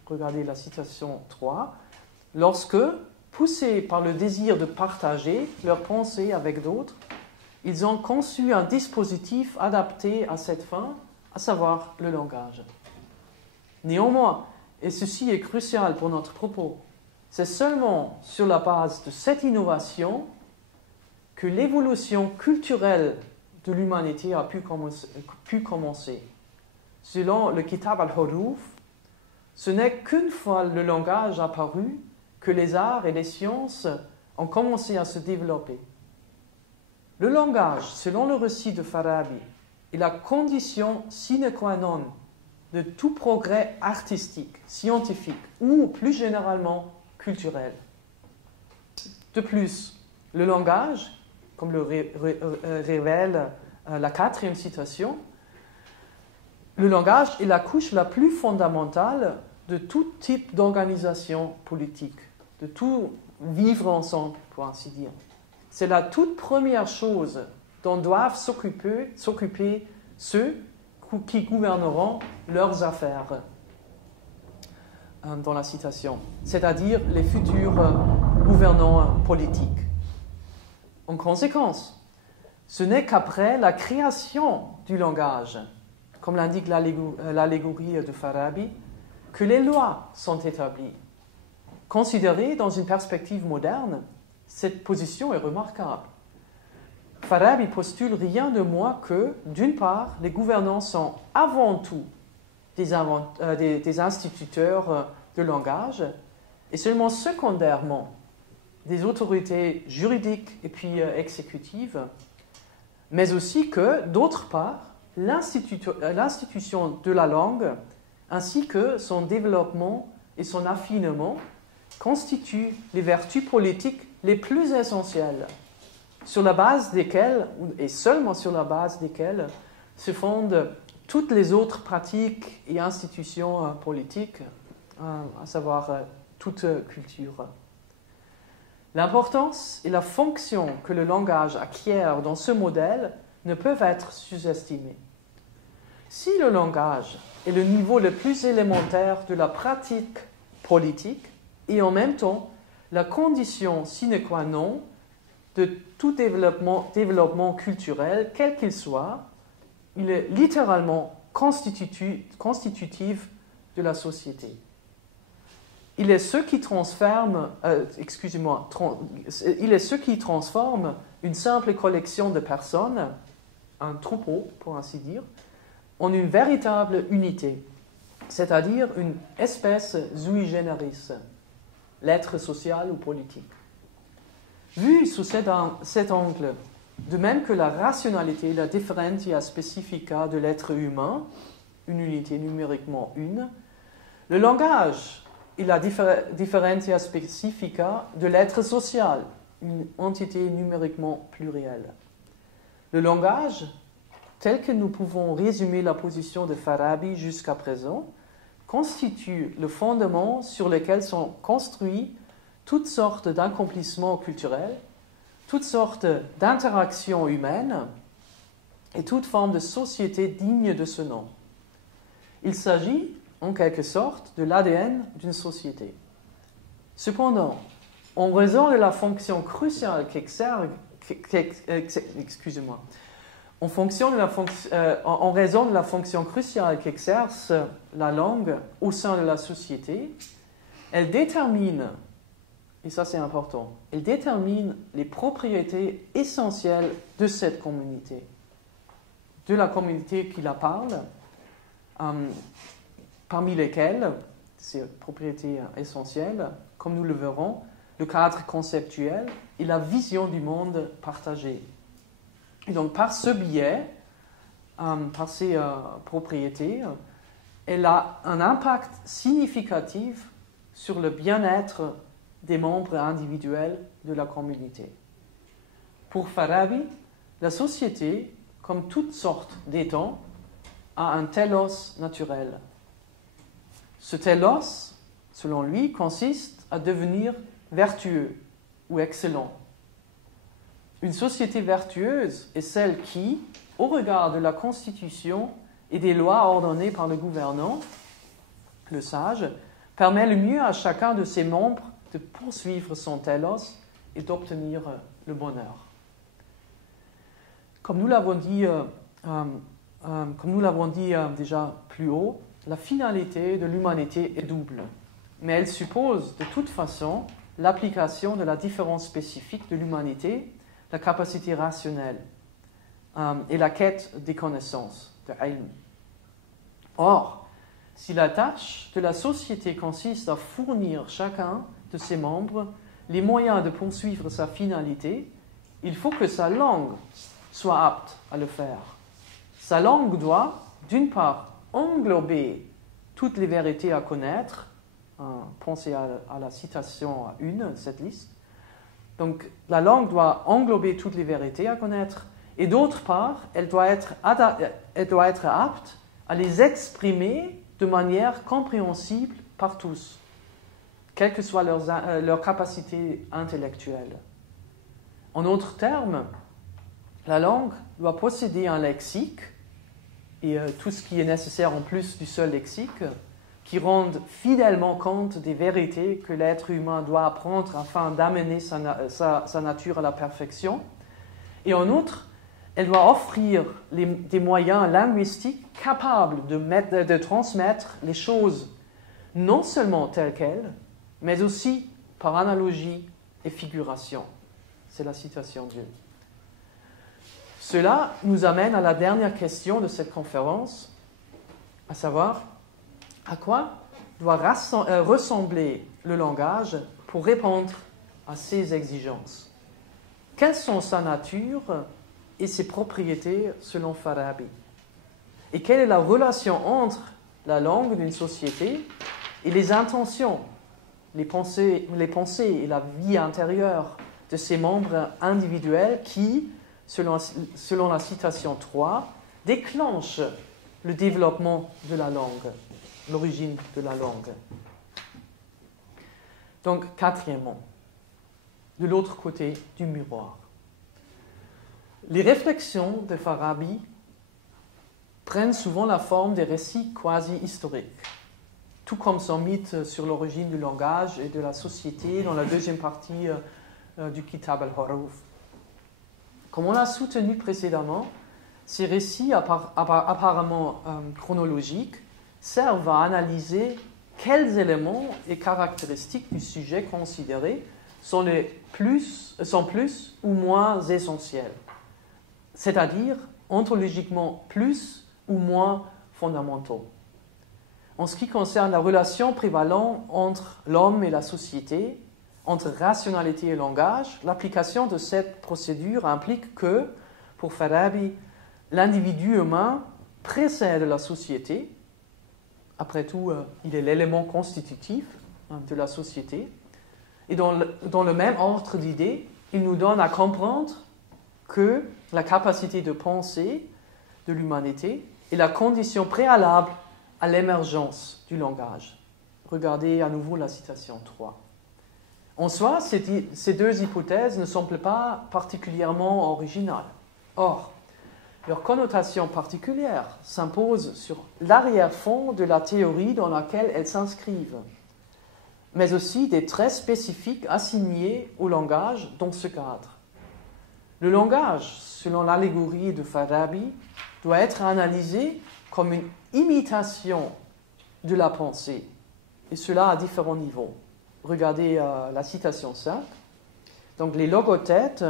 regardez la citation 3, lorsque, poussés par le désir de partager leurs pensées avec d'autres, ils ont conçu un dispositif adapté à cette fin, à savoir le langage. Néanmoins, et ceci est crucial pour notre propos, c'est seulement sur la base de cette innovation que l'évolution culturelle de l'humanité a pu commencer. Selon le Kitab al-Huruf, ce n'est qu'une fois le langage apparu que les arts et les sciences ont commencé à se développer. Le langage, selon le récit de Farabi, est la condition sine qua non de tout progrès artistique, scientifique ou plus généralement culturel. De plus, le langage, comme le révèle la 4e citation, le langage est la couche la plus fondamentale de tout type d'organisation politique, de tout vivre ensemble, pour ainsi dire. c'est la toute première chose dont doivent s'occuper ceux qui gouverneront leurs affaires. Dans la citation, c'est-à-dire les futurs gouvernants politiques. En conséquence, ce n'est qu'après la création du langage, comme l'indique l'allégorie de Farabi, que les lois sont établies. Considérée dans une perspective moderne, cette position est remarquable. Farabi postule rien de moins que, d'une part, les gouvernants sont avant tout des instituteurs de langage, et seulement secondairement des autorités juridiques et puis exécutives, mais aussi que, d'autre part, l'institution de la langue, ainsi que son développement et son affinement, constituent les vertus politiques les plus essentielles, sur la base desquelles, et seulement sur la base desquelles, se fondent toutes les autres pratiques et institutions politiques, à savoir toute culture. L'importance et la fonction que le langage acquiert dans ce modèle ne peuvent être sous-estimées. Si le langage est le niveau le plus élémentaire de la pratique politique et en même temps la condition sine qua non de tout développement culturel, quel qu'il soit, il est littéralement constitutif de la société. Il est ce qui transforme une simple collection de personnes, un troupeau pour ainsi dire, en une véritable unité, c'est-à-dire une espèce sui generis, l'être social ou politique. Vu sous cet angle, de même que la rationalité, la differentia specifica de l'être humain, une unité numériquement une, le langage et la differentia specifica de l'être social, une entité numériquement plurielle. Le langage, tel que nous pouvons résumer la position de Farabi jusqu'à présent, constitue le fondement sur lequel sont construits toutes sortes d'accomplissements culturels, toutes sortes d'interactions humaines et toute forme de société digne de ce nom. Il s'agit, en quelque sorte, de l'ADN d'une société. Cependant, en raison de la fonction cruciale en raison de la fonction cruciale qu'exerce la langue au sein de la société, elle détermine, et ça c'est important, elle détermine les propriétés essentielles de cette communauté, de la communauté qui la parle, parmi lesquelles, ces propriétés essentielles, comme nous le verrons, le cadre conceptuel et la vision du monde partagée. Et donc par ce biais, par ces propriétés, elle a un impact significatif sur le bien-être des membres individuels de la communauté. Pour Farabi, la société, comme toutes sortes d'étangs, a un télos naturel. Ce télos, selon lui, consiste à devenir vertueux ou excellent. Une société vertueuse est celle qui, au regard de la Constitution et des lois ordonnées par le gouvernant, le sage, permet le mieux à chacun de ses membres de poursuivre son télos et d'obtenir le bonheur. Comme nous l'avons dit déjà plus haut, la finalité de l'humanité est double, mais elle suppose de toute façon l'application de la différence spécifique de l'humanité, la capacité rationnelle et la quête des connaissances, de ilm. Or, si la tâche de la société consiste à fournir chacun de ses membres les moyens de poursuivre sa finalité, il faut que sa langue soit apte à le faire. Sa langue doit, d'une part, englober toutes les vérités à connaître. Pensez à la citation 1 de cette liste. Donc, la langue doit englober toutes les vérités à connaître, et d'autre part, elle doit être apte à les exprimer de manière compréhensible par tous, quelle que soit leur capacité intellectuelle. En d'autres termes, la langue doit posséder un lexique et tout ce qui est nécessaire en plus du seul lexique qui rendent fidèlement compte des vérités que l'être humain doit apprendre afin d'amener sa nature à la perfection. Et en outre, elle doit offrir des moyens linguistiques capables de transmettre les choses non seulement telles quelles, mais aussi par analogie et figuration. C'est la citation d'Une. Cela nous amène à la dernière question de cette conférence, à savoir, à quoi doit ressembler le langage pour répondre à ces exigences? Quelles sont sa nature et ses propriétés selon Farabi? Et quelle est la relation entre la langue d'une société et les intentions, les pensées et la vie intérieure de ses membres individuels qui, selon la citation 3, déclenchent le développement de la langue, l'origine de la langue. Donc, quatrièmement, de l'autre côté du miroir. Les réflexions de Farabi prennent souvent la forme des récits quasi-historiques, tout comme son mythe sur l'origine du langage et de la société dans la deuxième partie du Kitab al-Huruf. Comme on l'a soutenu précédemment, ces récits apparemment chronologiques servent à analyser quels éléments et caractéristiques du sujet considéré sont plus ou moins essentiels, c'est-à-dire ontologiquement plus ou moins fondamentaux. En ce qui concerne la relation prévalente entre l'homme et la société, entre rationalité et langage, l'application de cette procédure implique que, pour Farabi, l'individu humain précède la société. Après tout, il est l'élément constitutif de la société. Et dans le même ordre d'idées, il nous donne à comprendre que la capacité de penser de l'humanité est la condition préalable à l'émergence du langage. Regardez à nouveau la citation 3. En soi, ces deux hypothèses ne semblent pas particulièrement originales. Or, leur connotation particulière s'impose sur l'arrière-fond de la théorie dans laquelle elles s'inscrivent, mais aussi des traits spécifiques assignés au langage dans ce cadre. Le langage, selon l'allégorie de Farabi, doit être analysé comme une imitation de la pensée, et cela à différents niveaux. Regardez la citation 5. Donc, les logothètes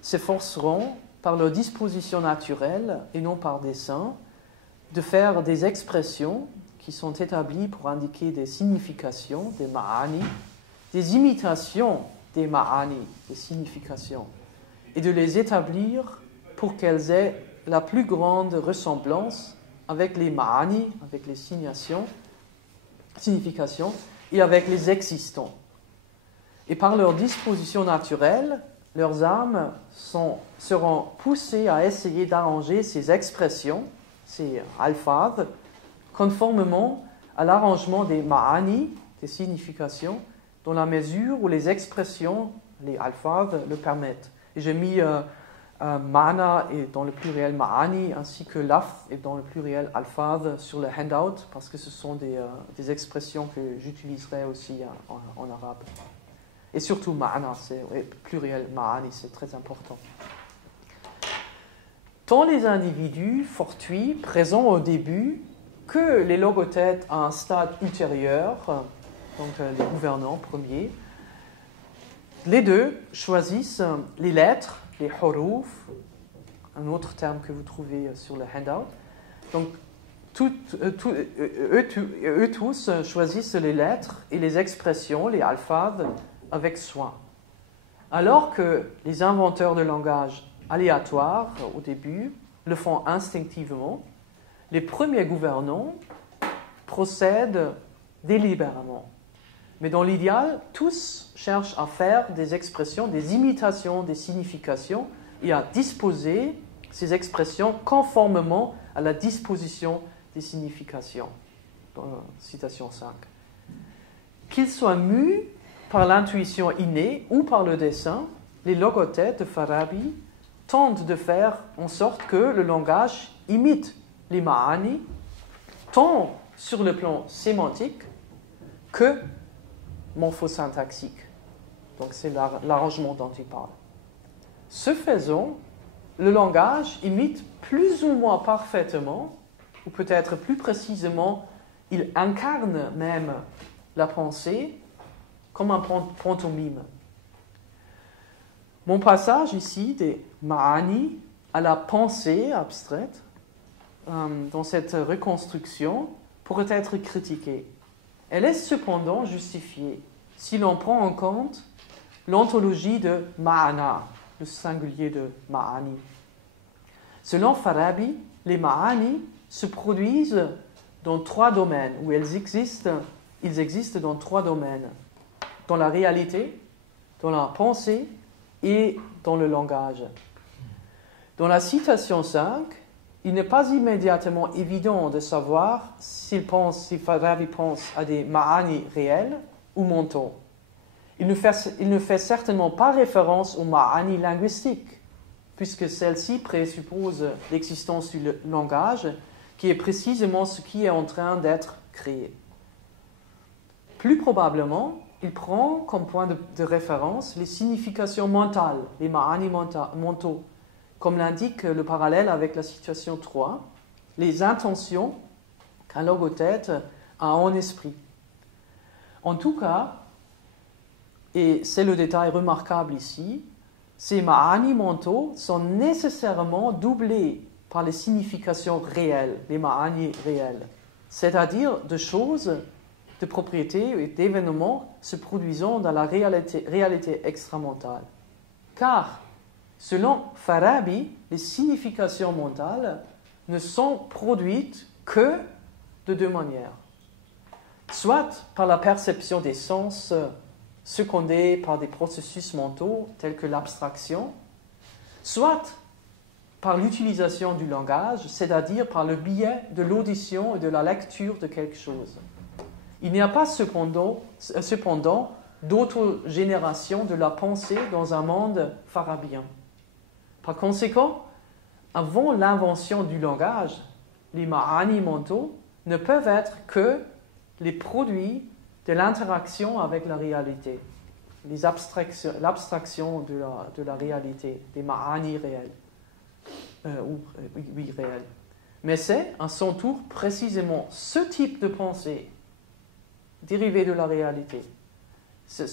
s'efforceront, par leur disposition naturelle et non par dessein, de faire des expressions qui sont établies pour indiquer des significations, des ma'ani, des imitations des ma'ani, des significations, et de les établir pour qu'elles aient la plus grande ressemblance avec les ma'ani, avec les significations, et avec les existants. Et par leur disposition naturelle, leurs âmes seront poussées à essayer d'arranger ces expressions, ces alphades, conformément à l'arrangement des ma'ani, des significations, dans la mesure où les expressions, les alphades, le permettent. Et j'ai mis mana et dans le pluriel ma'ani, ainsi que laf et dans le pluriel alphad sur le handout, parce que ce sont des expressions que j'utiliserai aussi en arabe. Et surtout ma'ana, c'est pluriel ma'ani, c'est très important. Tant les individus fortuits présents au début que les logothètes à un stade ultérieur, donc les gouvernants premiers, les deux choisissent les lettres, les huruf, un autre terme que vous trouvez sur le handout. Donc, eux tous choisissent les lettres et les expressions, les alphades, avec soin. Alors que les inventeurs de langage aléatoires, au début, le font instinctivement, les premiers gouvernants procèdent délibérément. Mais dans l'idéal, tous cherchent à faire des expressions, des imitations, des significations et à disposer ces expressions conformément à la disposition des significations. Citation 5. Qu'ils soient mus par l'intuition innée ou par le dessein, les logothètes de Farabi tentent de faire en sorte que le langage imite les ma'ani, tant sur le plan sémantique que morphosyntaxique. Donc c'est l'arrangement dont il parle. Ce faisant, le langage imite plus ou moins parfaitement, ou peut-être plus précisément, il incarne même la pensée comme un pantomime. Mon passage ici des ma'ani à la pensée abstraite, dans cette reconstruction, pourrait être critiquée. Elle est cependant justifiée si l'on prend en compte l'ontologie de ma'ana, le singulier de ma'ani. Selon Farabi, les ma'ani se produisent dans 3 domaines, où ils existent dans 3 domaines. Dans la réalité, dans la pensée et dans le langage. Dans la citation 5, il n'est pas immédiatement évident de savoir si Farabi pense à des ma'ani réels ou mentaux. Il ne fait certainement pas référence aux ma'ani linguistiques, puisque celle-ci présuppose l'existence du langage, qui est précisément ce qui est en train d'être créé. Plus probablement, il prend comme point de référence les significations mentales, les ma'ani mentaux, comme l'indique le parallèle avec la situation 3, les intentions qu'un logothète a en esprit. En tout cas, et c'est le détail remarquable ici, ces ma'ani mentaux sont nécessairement doublés par les significations réelles, les ma'ani réels, c'est-à-dire de choses, de propriétés et d'événements se produisant dans la réalité extramentale. Car, selon Farabi, les significations mentales ne sont produites que de 2 manières. Soit par la perception des sens secondés par des processus mentaux tels que l'abstraction, soit par l'utilisation du langage, c'est-à-dire par le biais de l'audition et de la lecture de quelque chose. Il n'y a pas cependant d'autogénération de la pensée dans un monde farabien. Par conséquent, avant l'invention du langage, les ma'ani mentaux ne peuvent être que les produits de l'interaction avec la réalité, l'abstraction de la réalité, des ma'ani réels, réels. Mais c'est, à son tour, précisément ce type de pensée dérivé de la réalité. C'est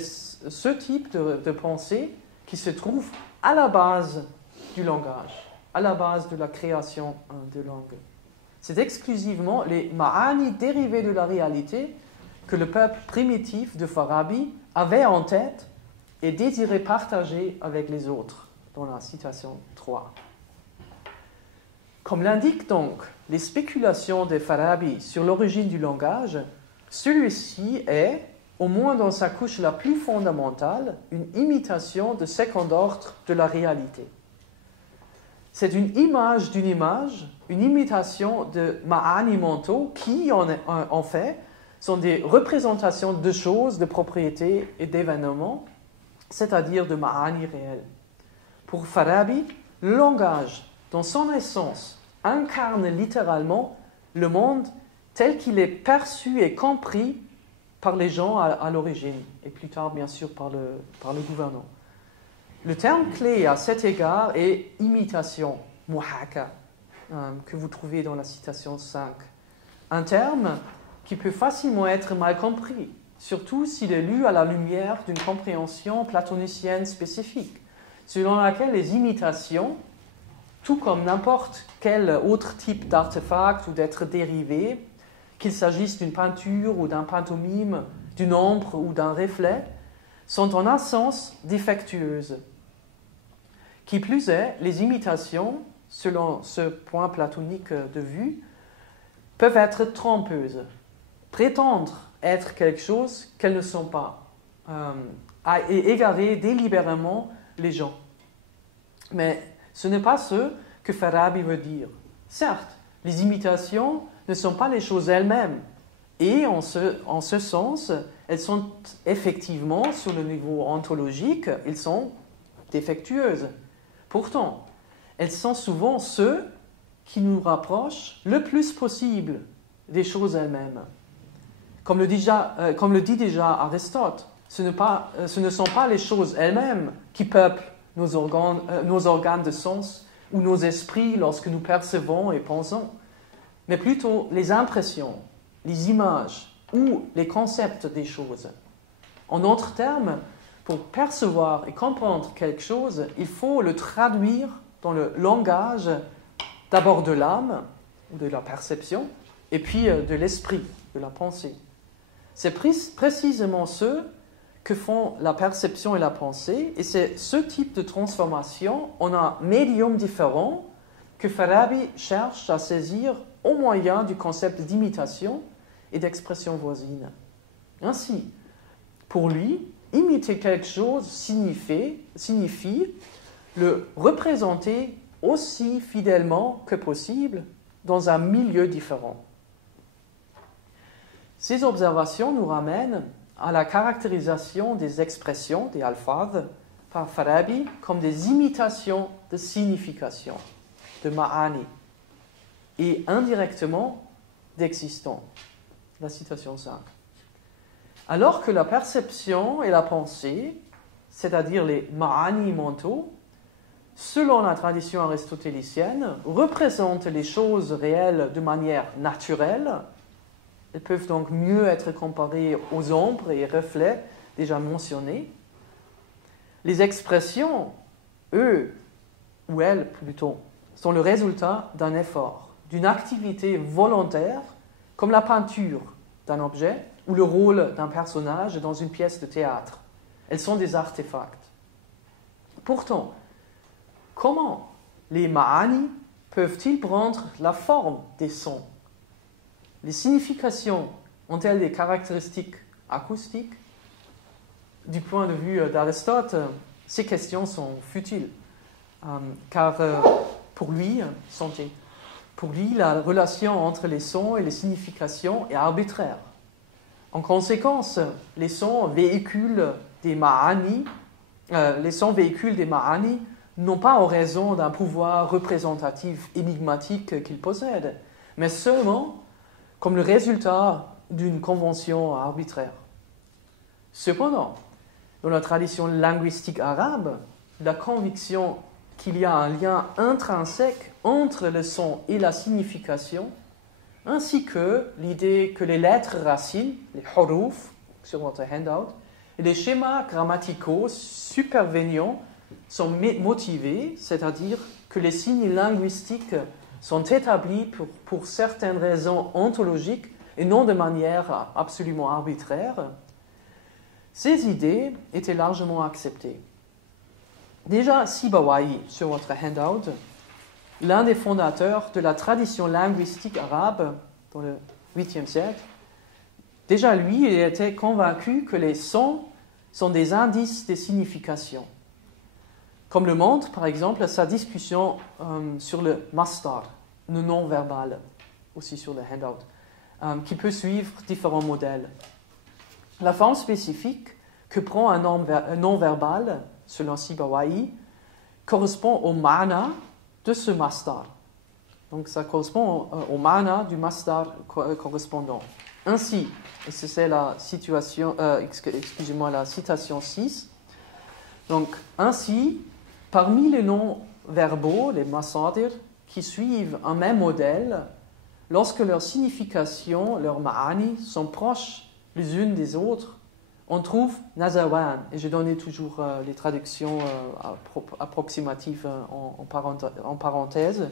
ce type de pensée qui se trouve à la base du langage, à la base de la création de langue. C'est exclusivement les ma'ani dérivés de la réalité que le peuple primitif de Farabi avait en tête et désirait partager avec les autres, dans la citation 3. Comme l'indiquent donc les spéculations de Farabi sur l'origine du langage, celui-ci est, au moins dans sa couche la plus fondamentale, une imitation de second ordre de la réalité. C'est une image d'une image, une imitation de ma'ani mentaux qui, en fait, sont des représentations de choses, de propriétés et d'événements, c'est-à-dire de ma'ani réels. Pour Farabi, le langage, dans son essence, incarne littéralement le monde tel qu'il est perçu et compris par les gens à l'origine, et plus tard, bien sûr, par le gouvernant. Le terme clé à cet égard est imitation, muhaka, que vous trouvez dans la citation 5. Un terme qui peut facilement être mal compris, surtout s'il est lu à la lumière d'une compréhension platonicienne spécifique, selon laquelle les imitations, tout comme n'importe quel autre type d'artefact ou d'être dérivé, qu'il s'agisse d'une peinture ou d'un pantomime, d'une ombre ou d'un reflet, sont en un sens défectueuses. Qui plus est, les imitations, selon ce point platonique de vue, peuvent être trompeuses, prétendre être quelque chose qu'elles ne sont pas, et égarer délibérément les gens. Mais ce n'est pas ce que Farabi veut dire. Certes, les imitations ne sont pas les choses elles-mêmes, et en ce sens, elles sont effectivement, sur le niveau ontologique, elles sont défectueuses. Pourtant, elles sont souvent ceux qui nous rapprochent le plus possible des choses elles-mêmes. Comme le dit déjà Aristote, ce ne sont pas les choses elles-mêmes qui peuplent nos organes de sens ou nos esprits lorsque nous percevons et pensons, mais plutôt les impressions, les images ou les concepts des choses. En d'autres termes, pour percevoir et comprendre quelque chose, il faut le traduire dans le langage d'abord de l'âme, de la perception, et puis de l'esprit, de la pensée. C'est précisément ce que font la perception et la pensée, et c'est ce type de transformation en un médium différent que Farabi cherche à saisir au moyen du concept d'imitation et d'expression voisine. Ainsi, pour lui, imiter quelque chose signifie le représenter aussi fidèlement que possible dans un milieu différent. Ces observations nous ramènent à la caractérisation des expressions, des alfaz, par Farabi comme des imitations de signification, de ma'ani, et indirectement d'existants. La citation 5. Alors que la perception et la pensée, c'est-à-dire les ma'ani mentaux, selon la tradition aristotélicienne, représentent les choses réelles de manière naturelle. Elles peuvent donc mieux être comparées aux ombres et reflets déjà mentionnés. Les expressions, eux, ou elles plutôt, sont le résultat d'un effort, d'une activité volontaire, comme la peinture d'un objet ou le rôle d'un personnage dans une pièce de théâtre. Elles sont des artefacts. Pourtant, comment les ma'ani peuvent-ils prendre la forme des sons? Les significations ont-elles des caractéristiques acoustiques? Du point de vue d'Aristote, ces questions sont futiles, car pour lui, la relation entre les sons et les significations est arbitraire. En conséquence, les sons véhiculent des ma'ani, non pas en raison d'un pouvoir représentatif énigmatique qu'ils possèdent, mais seulement comme le résultat d'une convention arbitraire. Cependant, dans la tradition linguistique arabe, la conviction qu'il y a un lien intrinsèque entre le son et la signification, ainsi que l'idée que les lettres racines, les huruf, sur votre handout, et les schémas grammaticaux supervenants sont motivés, c'est-à-dire que les signes linguistiques sont établis pour certaines raisons ontologiques et non de manière absolument arbitraire, ces idées étaient largement acceptées. Déjà, Sibawayh, sur votre handout, l'un des fondateurs de la tradition linguistique arabe dans le 8e siècle, déjà lui, il était convaincu que les sons sont des indices des significations. Comme le montre, par exemple, sa discussion sur le mastar, le non-verbal, aussi sur le handout, qui peut suivre différents modèles. La forme spécifique que prend un non-verbal, selon Sibawayh, correspond au mana de ce mastar. Donc ça correspond au mana du mastar correspondant. Ainsi, et c'est la citation 6, donc ainsi, parmi les non-verbaux, les masadir, qui suivent un même modèle, lorsque leurs significations, leurs ma'ani, sont proches les unes des autres, on trouve nazawan, et j'ai donné toujours les traductions approximatives en parenthèse.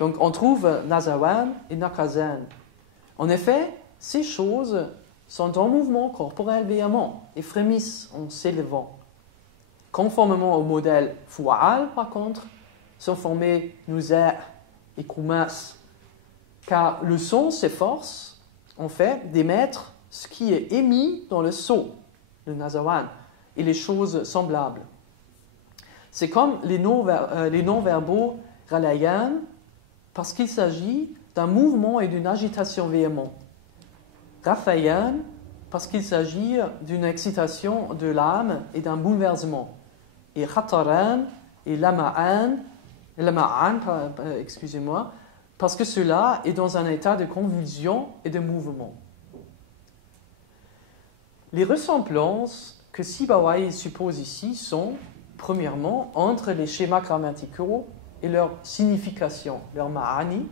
Donc on trouve nazawan et nakazan. En effet, ces choses sont en mouvement corporel véhément et frémissent en s'élevant. Conformément au modèle fu'al, par contre, sont formés nuza' et kumas, car le son s'efforce, en fait, d'émettre ce qui est émis dans le son, le nazawan, et les choses semblables. C'est comme les non-verbaux ralayan, parce qu'il s'agit d'un mouvement et d'une agitation véhément. Rafayan, parce qu'il s'agit d'une excitation de l'âme et d'un bouleversement. et khataran et lama'an, excusez-moi, parce que cela est dans un état de convulsion et de mouvement. Les ressemblances que Sibawayh suppose ici sont, premièrement, entre les schémas grammaticaux et leur signification, leur ma'ani,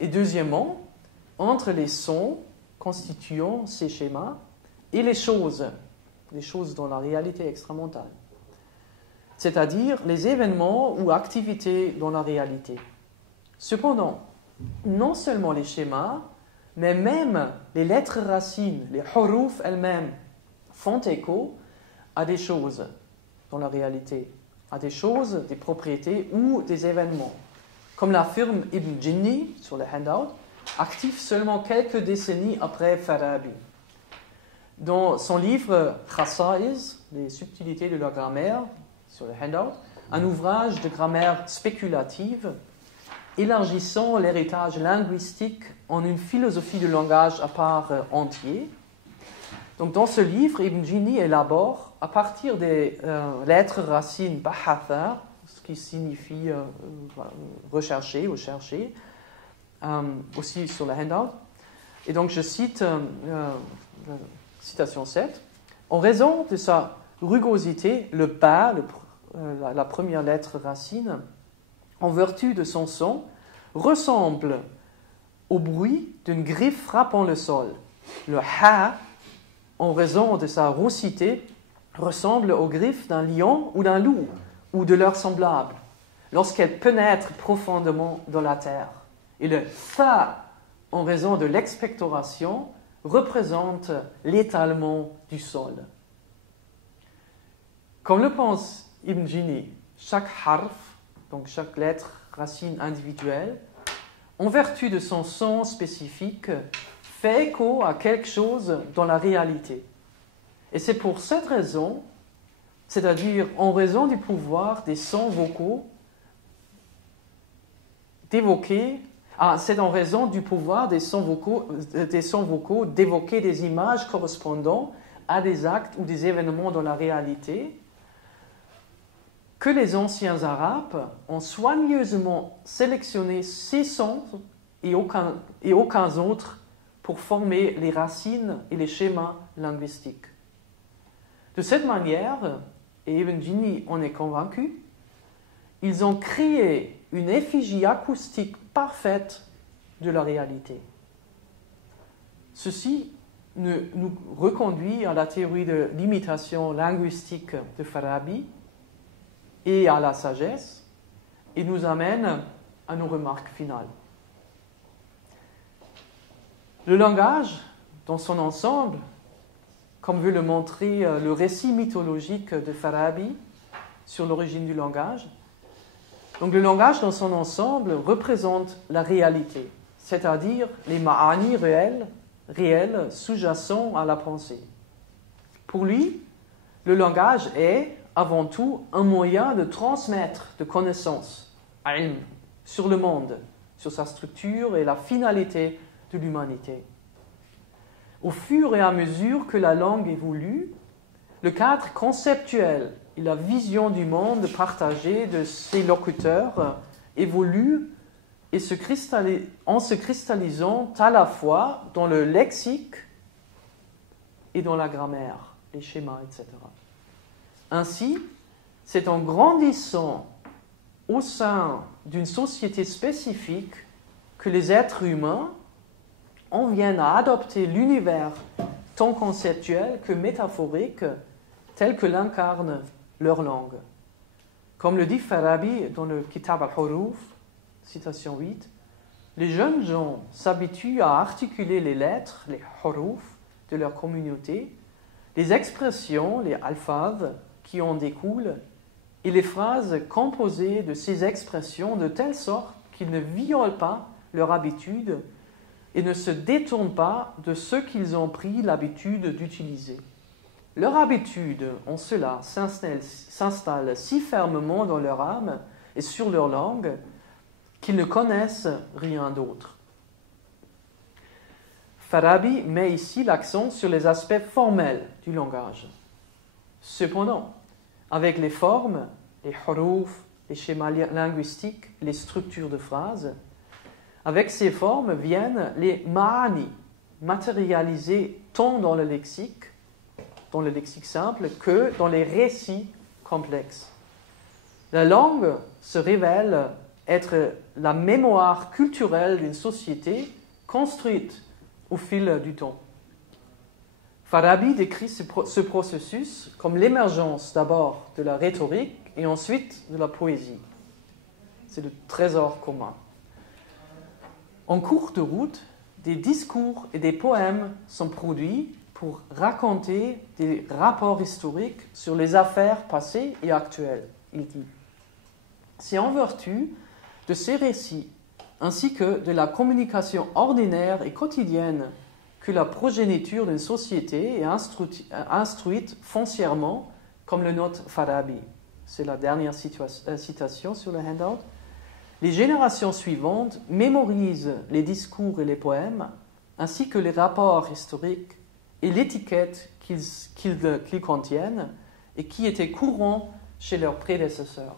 et deuxièmement, entre les sons constituant ces schémas et les choses dans la réalité extramentale, c'est-à-dire les événements ou activités dans la réalité. Cependant, non seulement les schémas, mais même les lettres racines, les huruf elles-mêmes, font écho à des choses dans la réalité, à des choses, des propriétés ou des événements. Comme l'affirme Ibn Jinni sur le handout, actif seulement quelques décennies après Farabi. Dans son livre Khasa'is, les subtilités de la grammaire, sur le handout, un ouvrage de grammaire spéculative, élargissant l'héritage linguistique en une philosophie du langage à part entier. Donc, dans ce livre, Ibn Jinni élabore, à partir des lettres racines bahatha, ce qui signifie rechercher ou chercher, aussi sur le handout. Et donc, je cite citation 7. En raison de sa rugosité, le ba, la première lettre racine, en vertu de son son, ressemble au bruit d'une griffe frappant le sol. Le ha, en raison de sa roussité, ressemble aux griffes d'un lion ou d'un loup, ou de leurs semblables, lorsqu'elle pénètre profondément dans la terre. Et le tha, en raison de l'expectoration, représente l'étalement du sol. Comme le pense Ibn Jinni, chaque harf, donc chaque lettre racine individuelle, en vertu de son son spécifique, fait écho à quelque chose dans la réalité. Et c'est pour cette raison, c'est-à-dire en raison du pouvoir des sons vocaux, d'évoquer, c'est en raison du pouvoir des sons vocaux d'évoquer des images correspondant à des actes ou des événements dans la réalité, que les anciens Arabes ont soigneusement sélectionné ces sons et aucun autre pour former les racines et les schémas linguistiques. De cette manière, et Ibn Jinni en est convaincu, ils ont créé une effigie acoustique parfaite de la réalité. Ceci nous reconduit à la théorie de l'imitation linguistique de Farabi et à la sagesse, et nous amène à nos remarques finales. Le langage, dans son ensemble, comme veut le montrer le récit mythologique de Farabi sur l'origine du langage, donc le langage dans son ensemble représente la réalité, c'est-à-dire les ma'ani réels sous-jacents à la pensée. Pour lui, le langage est, avant tout, un moyen de transmettre de connaissances, ilm, sur le monde, sur sa structure et la finalité de l'humanité. Au fur et à mesure que la langue évolue, le cadre conceptuel et la vision du monde partagée de ses locuteurs évolue en se cristallisant à la fois dans le lexique et dans la grammaire, les schémas, etc. Ainsi, c'est en grandissant au sein d'une société spécifique que les êtres humains en viennent à adopter l'univers tant conceptuel que métaphorique tel que l'incarne leur langue. Comme le dit Farabi dans le Kitab al-Huruf, citation 8, les jeunes gens s'habituent à articuler les lettres, les huruf, de leur communauté, les expressions, les alphaz, qui en découlent, et les phrases composées de ces expressions de telle sorte qu'ils ne violent pas leur habitude et ne se détournent pas de ce qu'ils ont pris l'habitude d'utiliser. Leur habitude, en cela, s'installe si fermement dans leur âme et sur leur langue qu'ils ne connaissent rien d'autre. Farabi met ici l'accent sur les aspects formels du langage. Cependant, avec les formes, les huruf, les schémas linguistiques, les structures de phrases. Avec ces formes viennent les ma'ani, matérialisés tant dans le lexique simple, que dans les récits complexes. La langue se révèle être la mémoire culturelle d'une société construite au fil du temps. Farabi décrit ce processus comme l'émergence d'abord de la rhétorique et ensuite de la poésie. C'est le trésor commun. En cours de route, des discours et des poèmes sont produits pour raconter des rapports historiques sur les affaires passées et actuelles, il dit. C'est en vertu de ces récits, ainsi que de la communication ordinaire et quotidienne, que la progéniture d'une société est instruite foncièrement, comme le note Farabi. C'est la dernière citation sur le handout. Les générations suivantes mémorisent les discours et les poèmes, ainsi que les rapports historiques et l'étiquette qu'ils contiennent et qui étaient courants chez leurs prédécesseurs.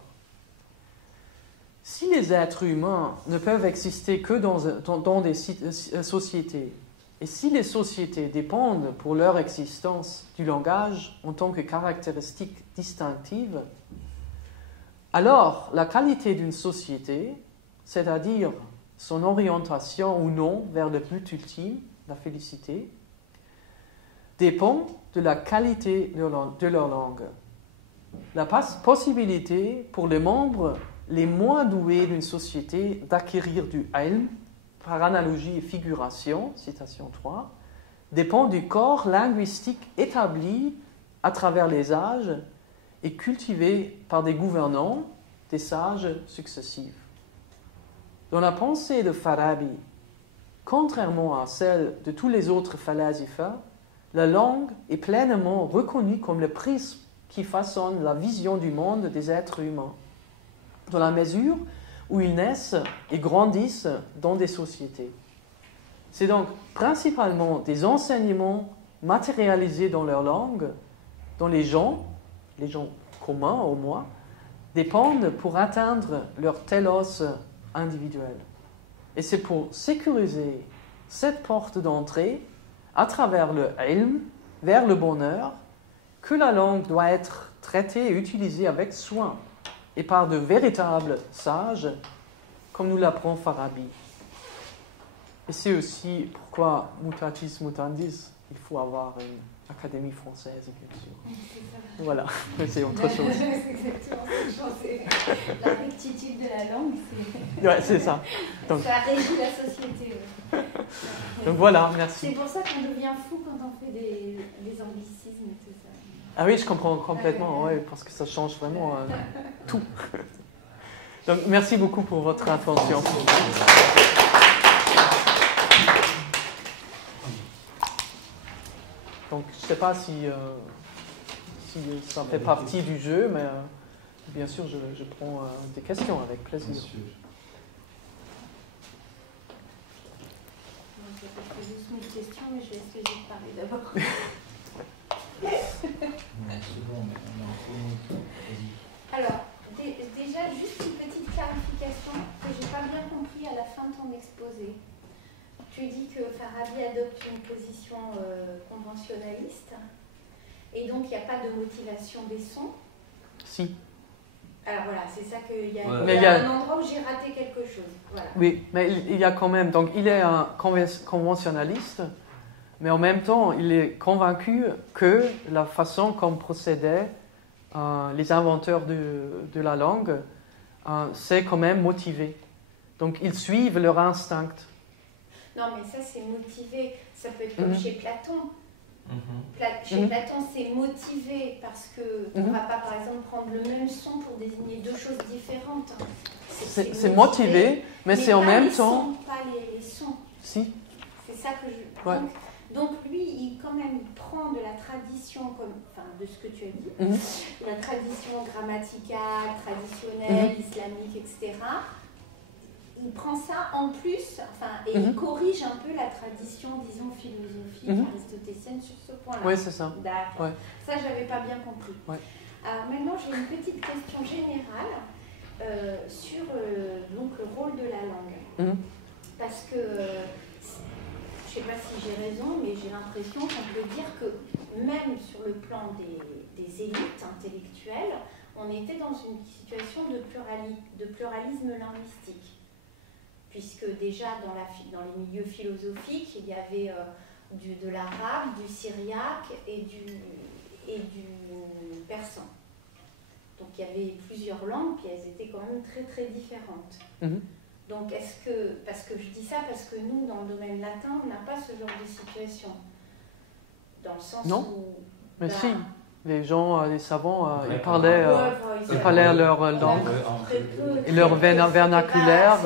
Si les êtres humains ne peuvent exister que dans des sociétés, et si les sociétés dépendent pour leur existence du langage en tant que caractéristique distinctive, alors la qualité d'une société, c'est-à-dire son orientation ou non vers le but ultime, la félicité, dépend de la qualité de leur langue. La possibilité pour les membres les moins doués d'une société d'acquérir du ilm, par analogie et figuration, citation 3, dépend du corps linguistique établi à travers les âges et cultivé par des gouvernants, des sages successifs. Dans la pensée de Farabi, contrairement à celle de tous les autres falasifa, la langue est pleinement reconnue comme le prisme qui façonne la vision du monde des êtres humains, dans la mesure où ils naissent et grandissent dans des sociétés. C'est donc principalement des enseignements matérialisés dans leur langue, dont les gens communs au moins, dépendent pour atteindre leur télos individuel. Et c'est pour sécuriser cette porte d'entrée à travers le ilm vers le bonheur que la langue doit être traitée et utilisée avec soin et par de véritables sages, comme nous l'apprend Farabi. Et c'est aussi pourquoi, mutatis mutandis, il faut avoir une académie française, bien sûr. Voilà, c'est autre chose. C'est exactement ça. La rectitude de la langue, ouais, c'est ça. Donc, ça régit la société. Ouais. Donc voilà, merci. C'est pour ça qu'on devient fou quand on fait des anglicismes et tout ça. Ah oui, je comprends complètement, ouais, parce que ça change vraiment tout. Donc merci beaucoup pour votre attention. Donc je ne sais pas si ça fait partie du jeu, mais bien sûr je prends des questions avec plaisir. Je vais juste une question, mais je vais essayer de parler d'abord. Alors, déjà, juste une petite clarification que je n'ai pas bien compris à la fin de ton exposé. Tu dis que Farabi adopte une position conventionnaliste, et donc il n'y a pas de motivation des sons. Si. Alors voilà, c'est ça qu'il y a, ouais. Il y a un endroit où j'ai raté quelque chose. Voilà. Oui, mais il y a quand même, donc il est un conventionnaliste, mais en même temps, il est convaincu que la façon comme procédaient les inventeurs de la langue, c'est quand même motivé. Donc ils suivent leur instinct. Non, mais ça c'est motivé. Ça peut être comme chez Platon. Chez Platon, c'est motivé parce qu'on ne va pas, par exemple, prendre le même son pour désigner deux choses différentes. C'est motivé, mais c'est en même temps... Pas les sons. Si. C'est ça que je... Ouais. Donc lui, il quand même prend de la tradition, de ce que tu as dit, la tradition grammaticale, traditionnelle, islamique, etc. Il prend ça en plus, et il corrige un peu la tradition, disons, philosophique aristotélienne sur ce point-là. Oui, c'est ça. D'accord. Ouais. Ça, je n'avais pas bien compris. Ouais. Alors maintenant, j'ai une petite question générale sur donc, le rôle de la langue. Parce que, je ne sais pas si j'ai raison, mais j'ai l'impression qu'on peut dire que même sur le plan des élites intellectuelles, on était dans une situation de pluralisme linguistique. Puisque déjà dans les milieux philosophiques, il y avait de l'arabe, du syriaque et du persan. Donc il y avait plusieurs langues, puis elles étaient quand même très très différentes. Donc parce que je dis ça parce que nous, dans le domaine latin, on n'a pas ce genre de situation. Dans le sens où... Mais si, les gens, les savants, ils parlaient leur langue, et leur vernaculaire.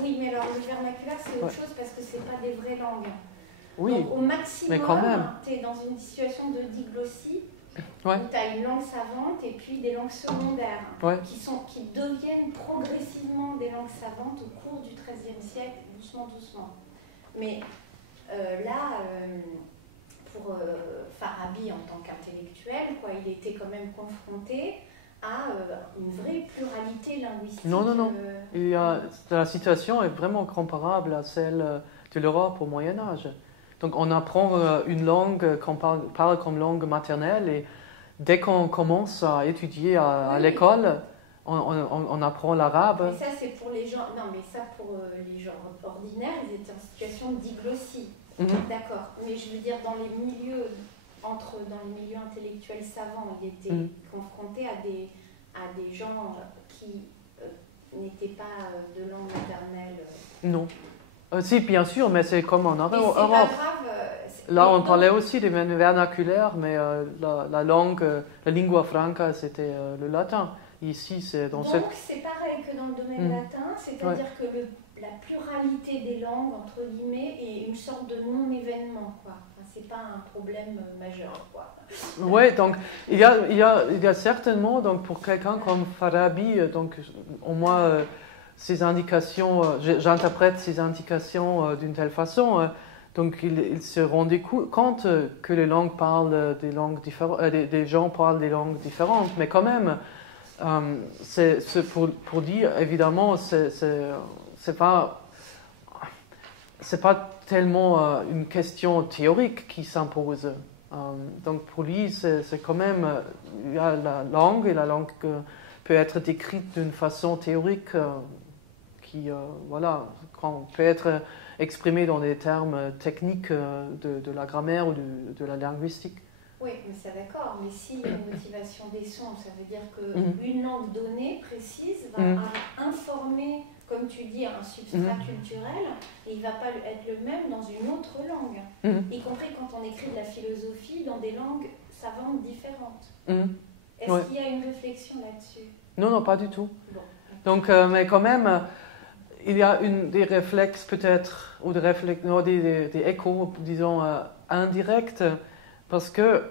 Oui, mais alors le vernaculaire, c'est autre chose parce que ce n'est pas des vraies langues. Oui, donc au maximum, mais quand même. Tu es dans une situation de diglossie, où tu as une langue savante et puis des langues secondaires qui deviennent progressivement des langues savantes au cours du XIIIe siècle, doucement. Mais pour Farabi en tant qu'intellectuel, il était quand même confronté à une vraie pluralité linguistique. Non. La situation est vraiment comparable à celle de l'Europe au Moyen-Âge. Donc on apprend une langue qu'on parle comme langue maternelle et dès qu'on commence à étudier à l'école, on apprend l'arabe. Mais ça c'est pour les gens, pour les gens ordinaires, ils étaient en situation de diglossie. D'accord, mais je veux dire dans les milieux intellectuels savants, ils étaient confrontés à des gens qui n'étaient pas de langue maternelle. Non. Si, bien sûr, mais c'est comme en Europe. C'est pas grave. Là, on parlait aussi des vernaculaires, mais la langue, la lingua franca, c'était le latin. Ici, c'est dans Donc, c'est pareil que dans le domaine latin, c'est-à-dire que la pluralité des langues, entre guillemets, est une sorte de non-événement, quoi. Enfin, c'est pas un problème majeur, quoi. Oui, donc il y a certainement, donc pour quelqu'un comme Farabi, donc au moins ces indications, j'interprète ces indications d'une telle façon. Donc il se rendait compte que les langues parlent des langues différentes, des gens parlent des langues différentes, mais quand même, c'est pour dire évidemment, c'est pas tellement une question théorique qui s'impose. Donc pour lui, c'est quand même, il y a la langue, et la langue peut être décrite d'une façon théorique qui peut être exprimée dans des termes techniques de la grammaire ou de la linguistique. Oui, mais c'est d'accord, mais s'il y a une motivation des sons, ça veut dire qu'une langue donnée, précise, va informer, comme tu dis, un substrat culturel, et il ne va pas être le même dans une autre langue, y compris quand on écrit de la philosophie dans des langues savantes différentes. Est-ce qu'il y a une réflexion là-dessus? Non, pas du tout. Bon. Donc, mais quand même, il y a des réflexes peut-être, ou des échos, disons, indirects, parce que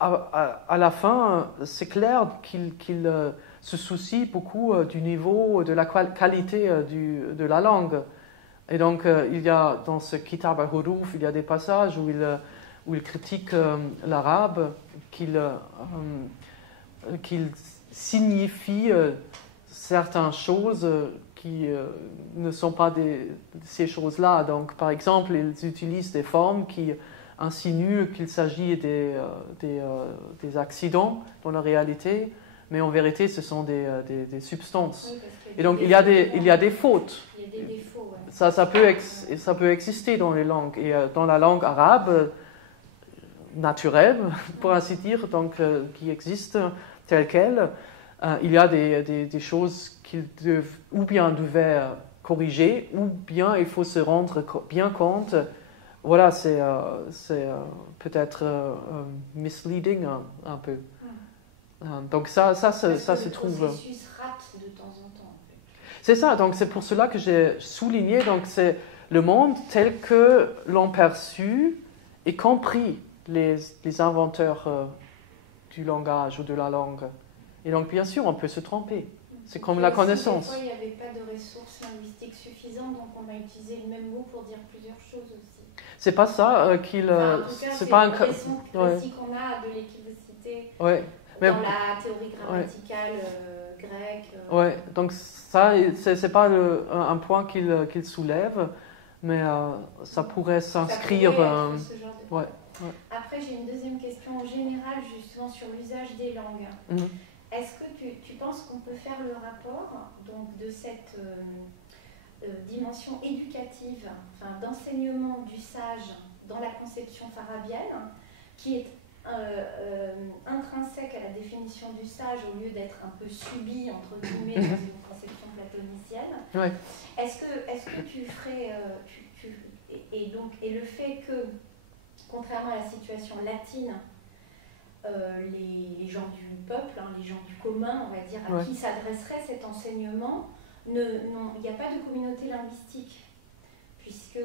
à la fin, c'est clair qu'il se soucie beaucoup du niveau, de la qualité de la langue. Et donc, il y a dans ce Kitab al-Huruf, il y a des passages où il critique l'arabe, qu'il signifie certaines choses qui ne sont pas ces choses-là. Donc, par exemple, ils utilisent des formes qui insinuent qu'il s'agit des accidents dans la réalité, mais en vérité, ce sont des substances. Oui, et donc, il y a des fautes. Il y a des défauts, ouais. Ça peut exister dans les langues. Et dans la langue arabe, naturelle, pour ainsi dire, donc, qui existe telle qu'elle, il y a des choses qu'ils devaient corriger, ou bien il faut se rendre bien compte. Voilà, c'est peut-être misleading un peu. Donc ça se trouve. Le processus rate de temps en temps. C'est ça. Donc c'est pour cela que j'ai souligné. Donc c'est le monde tel que l'ont perçu et compris les inventeurs du langage ou de la langue. Et donc bien sûr, on peut se tromper. C'est comme la connaissance. Des fois, il n'y avait pas de ressources linguistiques suffisantes, donc on a utilisé le même mot pour dire plusieurs choses aussi. C'est pas ça qu'il. En tout cas, c'est pas un l'impression qu'on a de l'équivocité. Ouais. dans la théorie grammaticale grecque. Oui, donc ça, c'est pas un point qu'il soulève, mais ça pourrait s'inscrire. Ce genre de... Ouais. Après, j'ai une deuxième question générale justement sur l'usage des langues. Est-ce que tu penses qu'on peut faire le rapport donc, de cette dimension éducative, enfin, d'enseignement du sage dans la conception farabienne, qui est intrinsèque à la définition du sage au lieu d'être un peu subi entre guillemets dans une conception platonicienne. Ouais. Est-ce que tu ferais et le fait que contrairement à la situation latine, les gens du peuple, les gens du commun, on va dire, à qui s'adresserait cet enseignement, il n'y a pas de communauté linguistique, puisque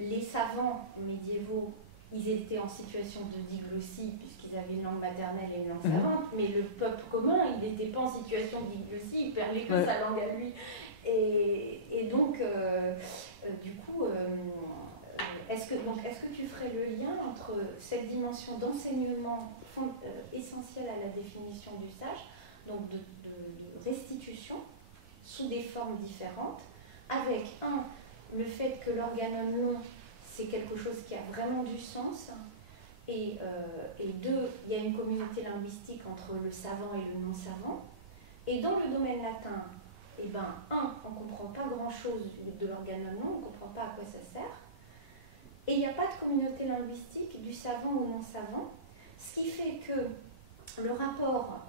les savants médiévaux, ils étaient en situation de diglossie, puisqu'ils avaient une langue maternelle et une langue savante, mais le peuple commun, il n'était pas en situation de diglossie, il parlait que sa langue à lui. Et donc, du coup, est-ce que tu ferais le lien entre cette dimension d'enseignement essentielle à la définition du sage, donc de restitution sous des formes différentes, avec le fait que l'organon long, c'est quelque chose qui a vraiment du sens, et deux, il y a une communauté linguistique entre le savant et le non-savant, et dans le domaine latin, on ne comprend pas grand-chose de l'organon long, on ne comprend pas à quoi ça sert, et il n'y a pas de communauté linguistique du savant au non-savant, ce qui fait que le rapport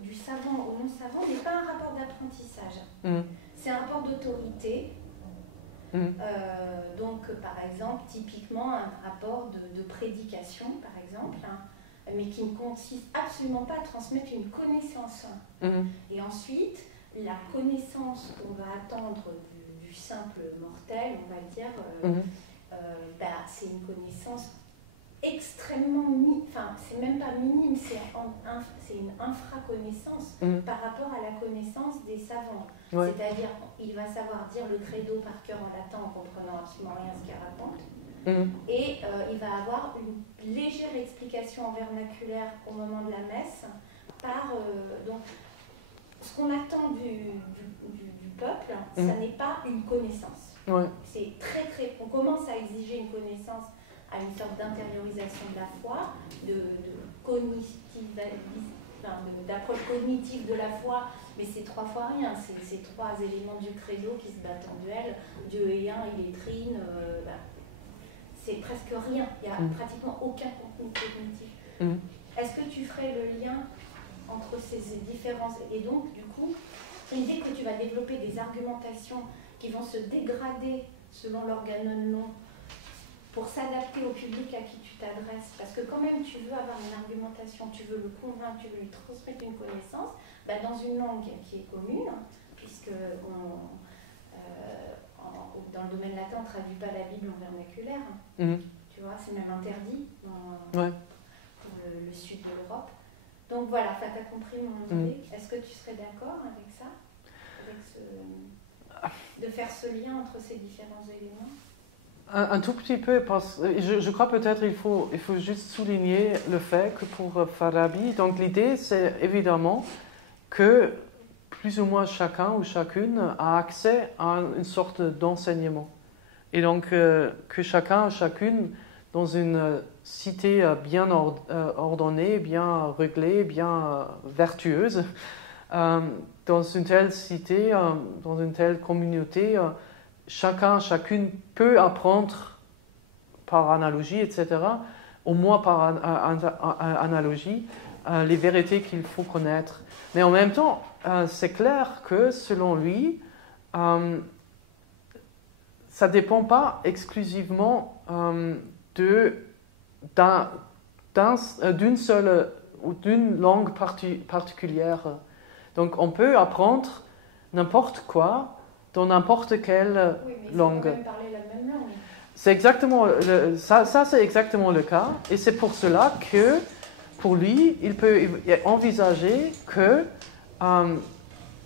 du savant au non-savant n'est pas un rapport d'apprentissage. C'est un rapport d'autorité. Donc, par exemple, typiquement un rapport de prédication, par exemple, mais qui ne consiste absolument pas à transmettre une connaissance. Et ensuite, la connaissance qu'on va attendre du simple mortel, on va dire, c'est une connaissance extrêmement c'est même pas minime, c'est une infraconnaissance par rapport à la connaissance des savants. C'est-à-dire, il va savoir dire le credo par cœur en latin en comprenant absolument rien ce qu'il raconte, et il va avoir une légère explication en vernaculaire au moment de la messe par donc ce qu'on attend du peuple, ça n'est pas une connaissance. C'est très, on commence à exiger une connaissance, à une sorte d'intériorisation de la foi, d'approche cognitive de la foi, mais c'est 3 fois rien, c'est 3 éléments du credo qui se battent en duel, Dieu est un, il est trine, c'est presque rien, il n'y a pratiquement aucun contenu cognitif. Est-ce que tu ferais le lien entre ces différences, et donc du coup, l'idée que tu vas développer des argumentations qui vont se dégrader selon l'organon long pour s'adapter au public à qui tu t'adresses, parce que quand même tu veux avoir une argumentation, tu veux le convaincre, tu veux lui transmettre une connaissance, dans une langue qui est commune, puisque dans le domaine latin on ne traduit pas la Bible en vernaculaire, tu vois, c'est même interdit dans le sud de l'Europe. Donc voilà, tu as compris mon idée. Est-ce que tu serais d'accord avec ça, de faire ce lien entre ces différents éléments? Un tout petit peu, parce que je crois peut-être il faut juste souligner le fait que pour Farabi, donc l'idée c'est évidemment que plus ou moins chacun ou chacune a accès à une sorte d'enseignement. Et donc que chacun, chacune, dans une cité bien ordonnée, bien réglée, bien vertueuse, dans une telle cité, dans une telle communauté, chacun, chacune peut apprendre par analogie, etc., au moins par analogie, les vérités qu'il faut connaître. Mais en même temps, c'est clair que selon lui, ça ne dépend pas exclusivement d'une seule ou d'une langue particulière. Donc on peut apprendre n'importe quoi dans n'importe quelle langue. Quand même parler la même langue. C'est exactement ça c'est exactement le cas, et c'est pour cela que pour lui il peut envisager que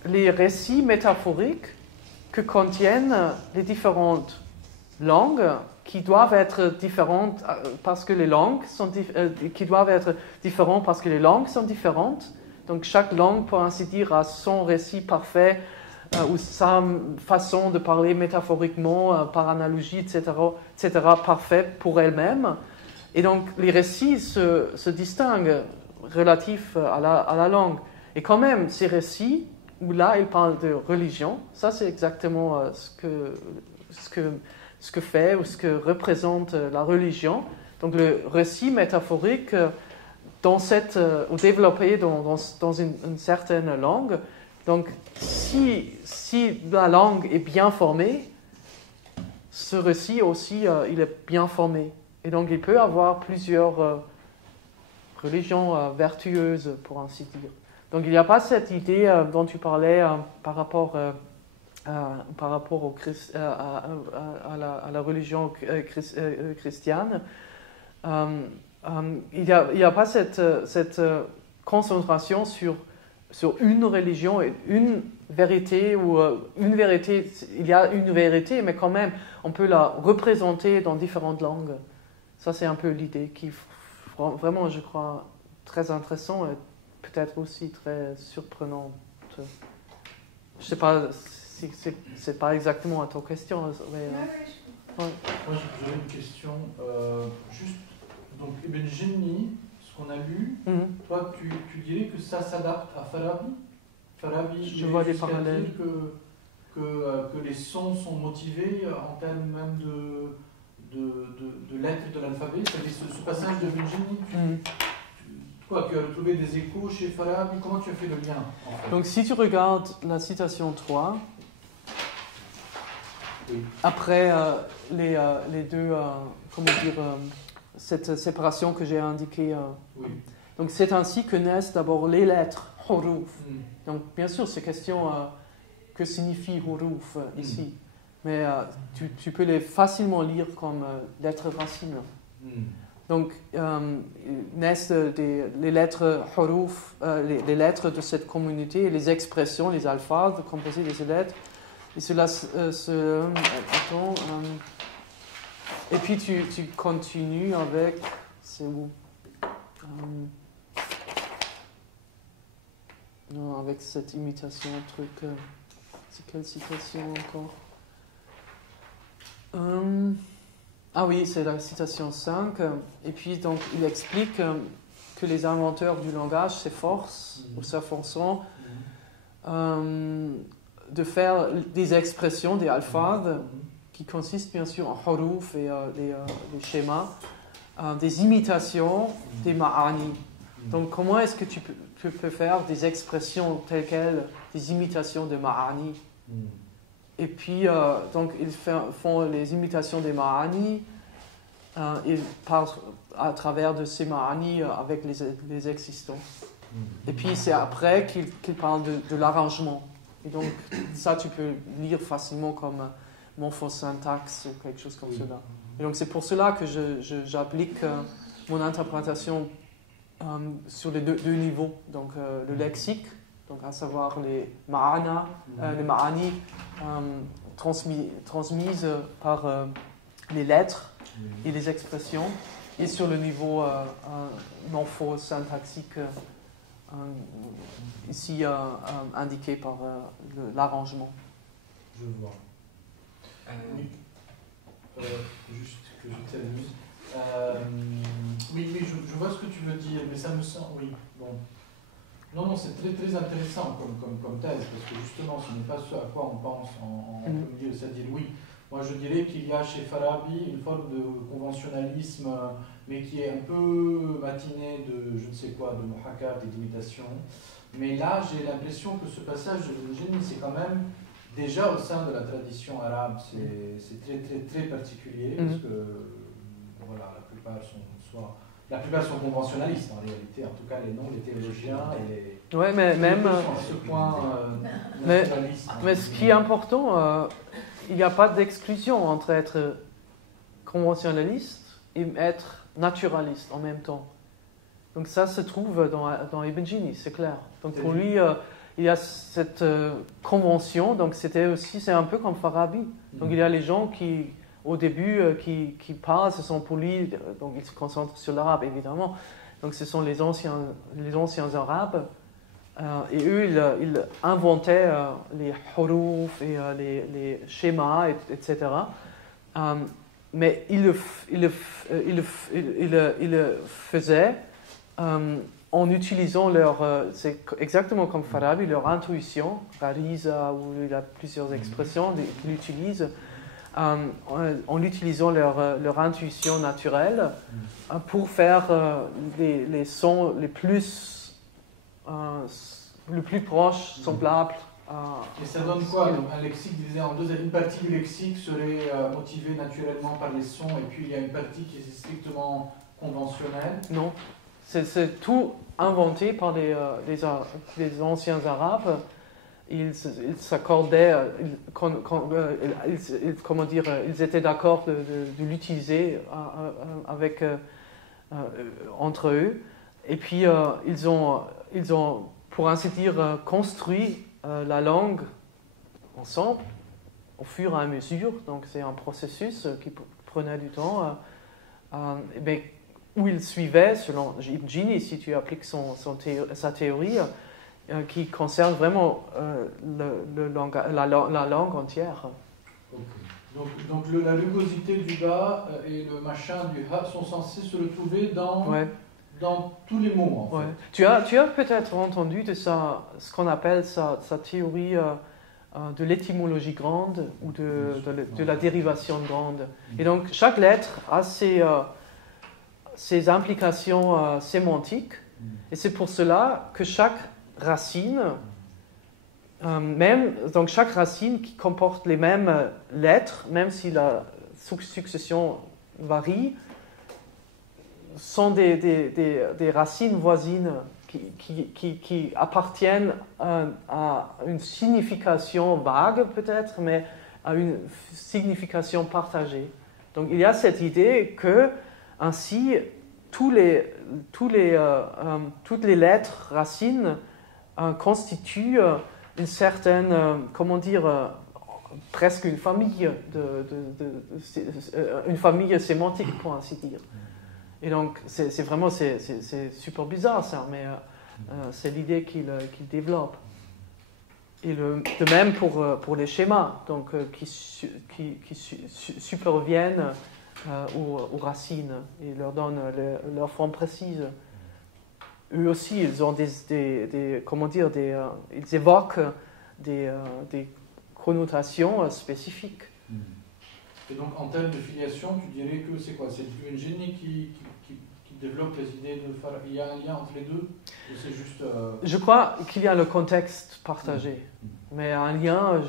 les récits métaphoriques que contiennent les différentes langues qui doivent être différentes parce que les langues sont qui doivent être différentes parce que les langues sont différentes. Donc chaque langue, pour ainsi dire, a son récit parfait ou sa façon de parler métaphoriquement, par analogie, etc., parfait pour elle-même. Et donc les récits se distinguent relatifs à la langue. Et quand même, ces récits, où là, il parle de religion, ça c'est exactement ce que fait ou ce que représente la religion. Donc le récit métaphorique ou développé dans une certaine langue. Donc si la langue est bien formée, ce récit aussi, il est bien formé. Et donc il peut avoir plusieurs religions vertueuses, pour ainsi dire. Donc il n'y a pas cette idée dont tu parlais par rapport à la religion chrétienne. Il n'y a pas cette concentration sur une religion et une vérité, ou une vérité, il y a une vérité, mais quand même, on peut la représenter dans différentes langues. Ça, c'est un peu l'idée qui, vraiment, je crois, très intéressant et peut-être aussi très surprenante. Je ne sais pas si c'est pas exactement à ta question. Mais, Moi, j'avais une question. Juste, donc, Ibn Jinni, ce qu'on a lu, toi, tu dirais que ça s'adapte à Farabi. Farabi, je vois des parallèles. Dire que les sons sont motivés en termes même de lettres de l'alphabet. Ce passage de Ibn Jinni, tu as retrouvé des échos chez Farabi. Comment tu as fait le lien en fait? Donc, si tu regardes la citation 3, après les deux, cette séparation que j'ai indiquée. Donc c'est ainsi que naissent d'abord les lettres, huruf. Donc bien sûr, c'est question que signifie huruf ici. Mais tu peux les facilement lire comme lettres racines. Donc naissent les lettres huruf, les lettres de cette communauté, les expressions, les alphabes composés de ces lettres. Et cela attends, et puis tu continues avec, c'est où non, avec cette imitation, truc, c'est quelle citation encore ah oui, c'est la citation 5, et puis donc il explique que les inventeurs du langage s'efforcent, ou s'efforceront, de faire des expressions, des alphabes, qui consistent bien sûr en huruf et les schémas, des imitations des ma'ani. Donc comment est-ce que tu peux faire des expressions telles quelles, des imitations de ma'ani? Et puis, donc ils font les imitations des ma'ani, ils parlent à travers de ces ma'ani avec les existants. Et puis c'est après qu'ils parlent de l'arrangement. Et donc, ça, tu peux lire facilement comme morphosyntaxe ou quelque chose comme cela. Et donc, c'est pour cela que j'applique mon interprétation sur les deux niveaux. Donc, le lexique, donc à savoir les ma'ani transmises par les lettres et les expressions, et sur le niveau morphosyntaxique, ici indiqué par l'arrangement. Je vois. Juste que je termine. Oui, je vois ce que tu veux dire, mais ça me semble, oui, bon. Non, c'est très très intéressant comme thèse, parce que justement, ce n'est pas ce à quoi on pense en premier lieu, c'est-à-dire, oui, moi je dirais qu'il y a chez Farabi une forme de conventionnalisme, mais qui est un peu matiné de je ne sais quoi, de muhakkak et d'imitation. Mais là, j'ai l'impression que ce passage de génie, c'est quand même, déjà au sein de la tradition arabe, c'est très très très particulier, parce que voilà, la plupart sont conventionnalistes en réalité, en tout cas les noms des théologiens et les... Ouais, mais même... à ce point mais ce qui est important, il n'y a pas d'exclusion entre être conventionnaliste et être naturaliste en même temps. Donc ça se trouve dans Ibn Jinni, c'est clair. Donc pour lui, il y a cette convention, donc c'est un peu comme Farabi. Donc il y a les gens qui au début qui parlent, ce sont pour lui, donc il se concentre sur l'arabe évidemment, donc ce sont les anciens arabes, et eux ils inventaient les huruf et les schémas, etc. Mais ils le faisaient en utilisant c'est exactement comme Farabi, leur intuition, Rariza, où il a plusieurs expressions qu'il utilise, en utilisant leur intuition naturelle pour faire les sons les plus proches, semblables. Et ça donne quoi? Donc, un lexique divisé en deux, une partie du lexique serait motivée naturellement par les sons, et puis il y a une partie qui est strictement conventionnelle? Non, c'est tout inventé par les anciens arabes. Ils s'accordaient, ils étaient d'accord de l'utiliser entre eux. Et puis ils ont, pour ainsi dire, construit la langue ensemble au fur et à mesure. Donc c'est un processus qui prenait du temps. Mais où il suivait, selon Ibn Jini, si tu appliques sa théorie, qui concerne vraiment la langue entière. Okay. Donc la rugosité du bas et le machin du ha sont censés se retrouver dans tous les mots. En fait. Tu as peut-être entendu de ce qu'on appelle sa théorie de l'étymologie grande ou de la dérivation grande. Et donc chaque lettre a ses implications sémantiques, et c'est pour cela que chaque racine, donc chaque racine qui comporte les mêmes lettres, même si la succession varie, sont des racines voisines qui appartiennent à une signification vague peut-être, mais à une signification partagée. Donc il y a cette idée que ainsi toutes les lettres racines constituent une certaine, presque une famille une famille sémantique, pour ainsi dire. Et donc c'est super bizarre ça, mais c'est l'idée qu'il développe. Et de même pour les schémas, donc qui superviennent aux racines et leur donnent leur forme précise. Eux aussi, ils ont ils évoquent des connotations spécifiques. Et donc, en termes de filiation, tu dirais que c'est quoi? C'est Ibn Jini qui développe les idées de Farabi? Il y a un lien entre les deux? Ou c'est juste... Je crois qu'il y a le contexte partagé. Mais un lien,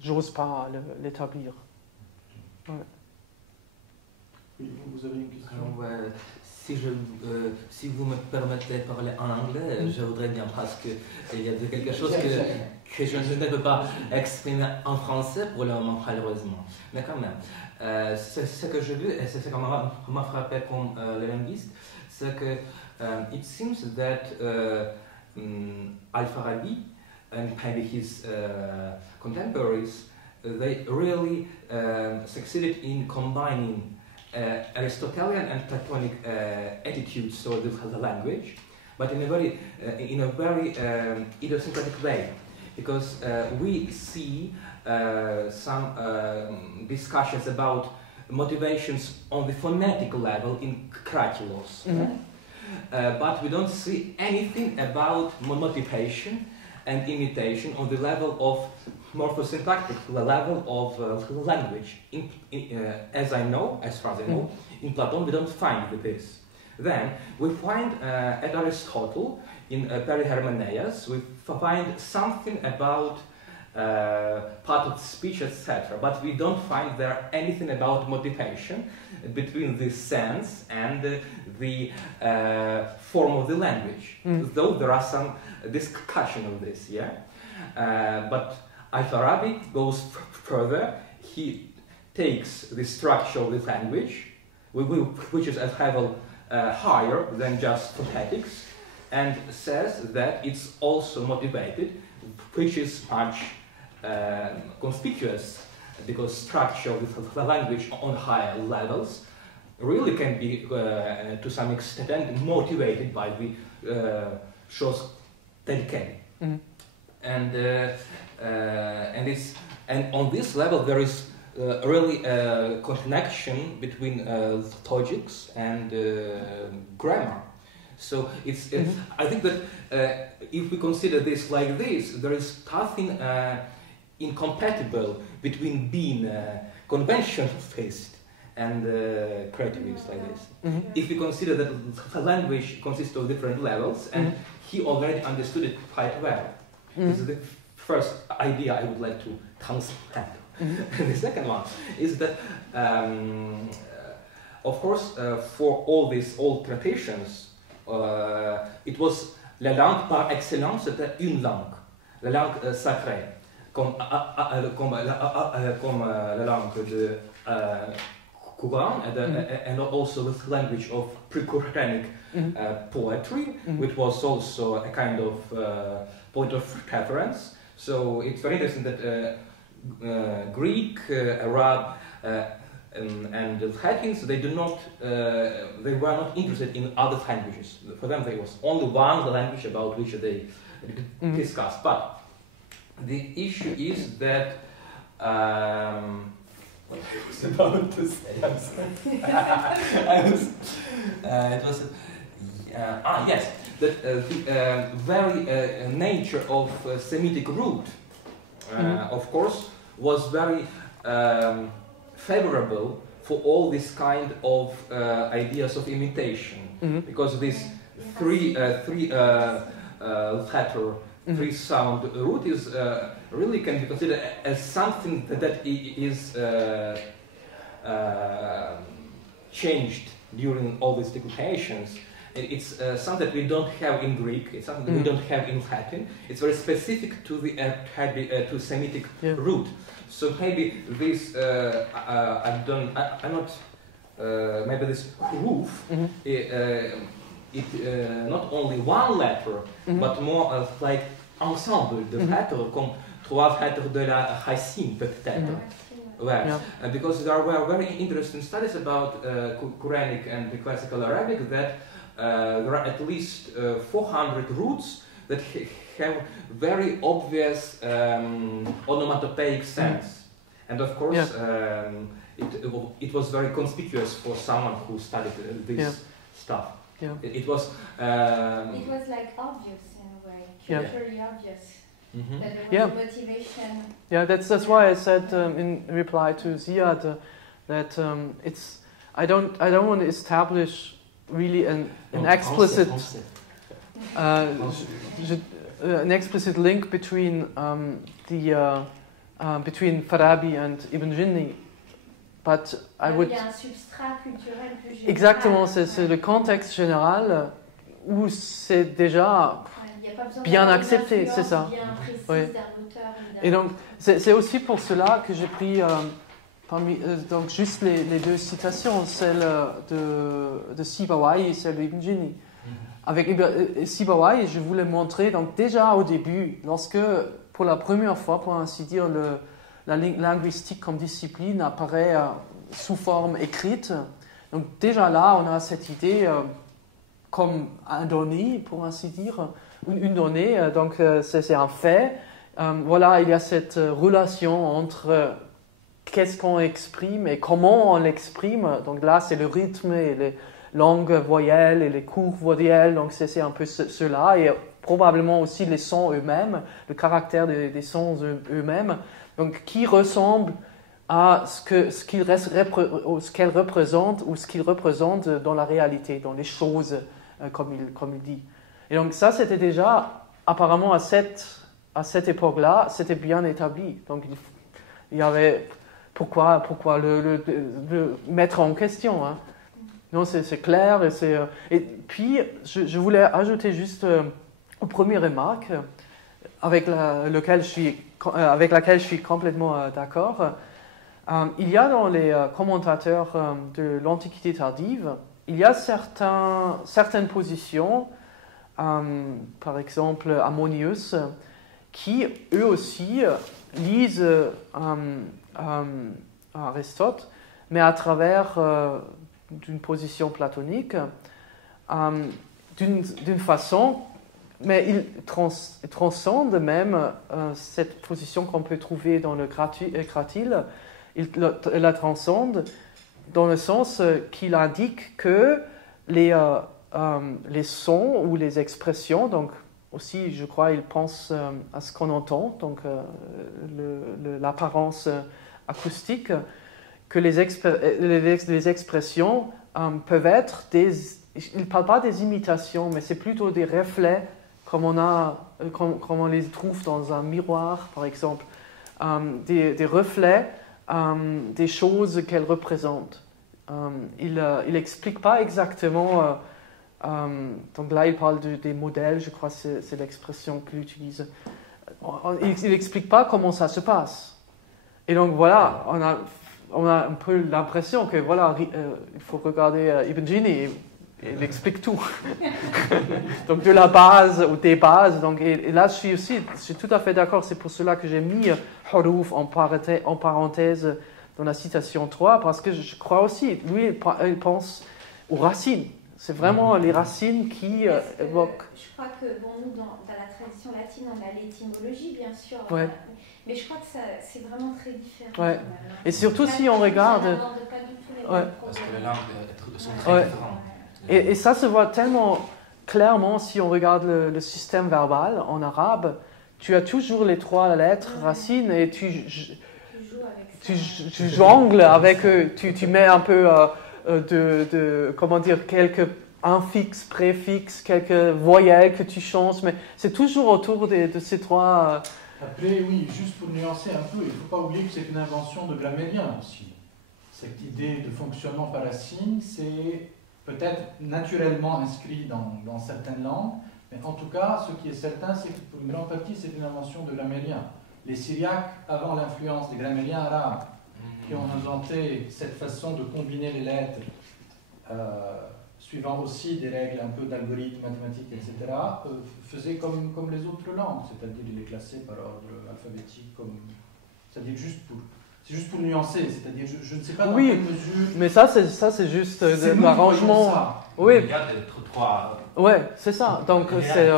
j'ose pas l'établir. Ouais. Vous avez une question? Si vous me permettez de parler en anglais, je voudrais bien, parce qu'il y a quelque chose que je ne peux pas exprimer en français pour le moment, malheureusement. Mais quand même, ce que j'ai vu, et c'est ce qui m'a frappé comme le linguiste, c'est que it seems that Al-Farabi and maybe his contemporaries, they really succeeded in combining Aristotelian and Platonic attitudes toward the language, but in a very idiosyncratic way, because we see some discussions about motivations on the phonetic level in Cratylos, but we don't see anything about motivation and imitation on the level of morphosyntactic level of language. As far as I know, in Plato we don't find this. Then we find at Aristotle, in Perihermeneias, we find something about part of speech, etc. But we don't find there anything about motivation between the sense and the form of the language. Though there are some discussion of this, but Al-Farabi goes further. He takes the structure of the language, which is at level higher than just phonetics, and says that it's also motivated, which is much conspicuous because structure of the language on higher levels really can be, to some extent, motivated by the chose tel quel. And on this level there is really a connection between logics and grammar. So it's I think that if we consider this like this, there is nothing incompatible between being convention-based and creativist like this. If we consider that the language consists of different levels, and he already understood it quite well. This is the first idea I would like to transplant. The second one is that, of course, for all these old traditions, it was la langue par excellence, c'était une langue, la langue sacrée, comme la langue de Quran, and also the language of pre-Quranic poetry, which was also a kind of point of reference. So it's very interesting that Greek, Arab, and the Latins, they were not interested in other languages. For them, there was only one language about which they discussed. But the issue is that what I was about to say. I'm sorry. It was yes, that the very nature of Semitic root, of course, was very favorable for all this kind of ideas of imitation, because this three-letter, three-sound root is really can be considered as something that is changed during all these declinations. It's something that we don't have in Greek. It's something that we don't have in Latin. It's very specific to the to Semitic root. So maybe this I'm not maybe this roof. It not only one letter, but more like ensemble de lettres, comme trois lettres de la racine peut-être. Because there were very interesting studies about Quranic and the classical Arabic that there are at least 400 roots that have very obvious onomatopoeic sense. And of course, it was very conspicuous for someone who studied this stuff. It was like obvious in a way, culturally obvious. That there was motivation. Yeah, that's why I said in reply to Ziad that it's I don't want to establish really an explicit an explicit link between between Farabi and Ibn Jinni, but I would. Il y a un substrat culturel plus général. Exactement, c'est le contexte général où c'est déjà bien accepté, c'est ça. Oui. Et donc c'est aussi pour cela que j'ai pris donc juste les deux citations, celle de Sibawayh et celle d'Ibn Jinni. Avec Sibawayh, je voulais montrer donc déjà au début, lorsque pour la première fois, pour ainsi dire, la linguistique comme discipline apparaît sous forme écrite. Donc déjà là, on a cette idée comme un donné, pour ainsi dire, une donnée. Donc c'est un fait. Voilà, il y a cette relation entre qu'est-ce qu'on exprime et comment on l'exprime. Donc là, c'est le rythme et les langues voyelles et les courtes voyelles. Donc c'est un peu cela. Et probablement aussi les sons eux-mêmes, le caractère des sons eux-mêmes. Donc qui ressemble à ce qu'elle représente ou ce qu'il représente dans la réalité, dans les choses, comme il dit. Et donc ça, c'était déjà, apparemment à cette époque-là, c'était bien établi. Donc il y avait pourquoi le mettre en question, hein. Non, c'est clair. Et puis, je voulais ajouter juste une première remarque avec laquelle je suis complètement d'accord. Il y a dans les commentateurs de l'Antiquité tardive, il y a certaines positions, par exemple Ammonius, qui eux aussi lisent Aristote, mais à travers d'une position platonique, d'une façon, mais il transcende même cette position qu'on peut trouver dans le Cratyle. Il la transcende dans le sens qu'il indique que les sons ou les expressions, donc aussi, je crois, il pense à ce qu'on entend, donc l'apparence acoustique, que les expressions peuvent être il ne parle pas des imitations, mais c'est plutôt des reflets, comme on les trouve dans un miroir, par exemple, des reflets des choses qu'elles représentent. Il n'explique pas exactement, donc là il parle des modèles, je crois que c'est l'expression qu'il utilise. Il n'explique pas comment ça se passe. Et donc voilà, on a un peu l'impression que voilà, il faut regarder Ibn Jini, il explique tout. Donc de la base ou des bases. Donc, et là je suis tout à fait d'accord, c'est pour cela que j'ai mis Huruf en parenthèse dans la citation 3, parce que je crois aussi, lui il pense aux racines. C'est vraiment les racines qui évoquent. Je crois que nous, dans la tradition latine, on a l'étymologie, bien sûr. Ouais. Mais je crois que c'est vraiment très différent. Ouais. Et surtout si on regarde. Parce que les langues sont très différentes. Et ça se voit tellement clairement si on regarde le système verbal en arabe. Tu as toujours les 3 lettres racines et tu jongles avec eux. Tu mets un peu comment dire, quelques infixes, préfixes, quelques voyelles que tu changes, mais c'est toujours autour de ces 3. Après, oui, juste pour nuancer un peu, il ne faut pas oublier que c'est une invention de grammairien aussi. Cette idée de fonctionnement par racine, c'est peut-être naturellement inscrit dans certaines langues, mais en tout cas, ce qui est certain, c'est que pour une grande partie, c'est une invention de grammairiens. Les Syriaques, avant l'influence des grammairiens arabes, qui ont inventé cette façon de combiner les lettres, suivant aussi des règles un peu d'algorithmes mathématiques, etc., faisaient comme les autres langues, c'est-à-dire il est classé par ordre alphabétique, c'est-à-dire c'est juste pour nuancer, c'est-à-dire je ne sais pas dans quelle mesure... Mais ça c'est juste l'arrangement. Oui. Il y a 3. Ouais, c'est ça. Donc c'est.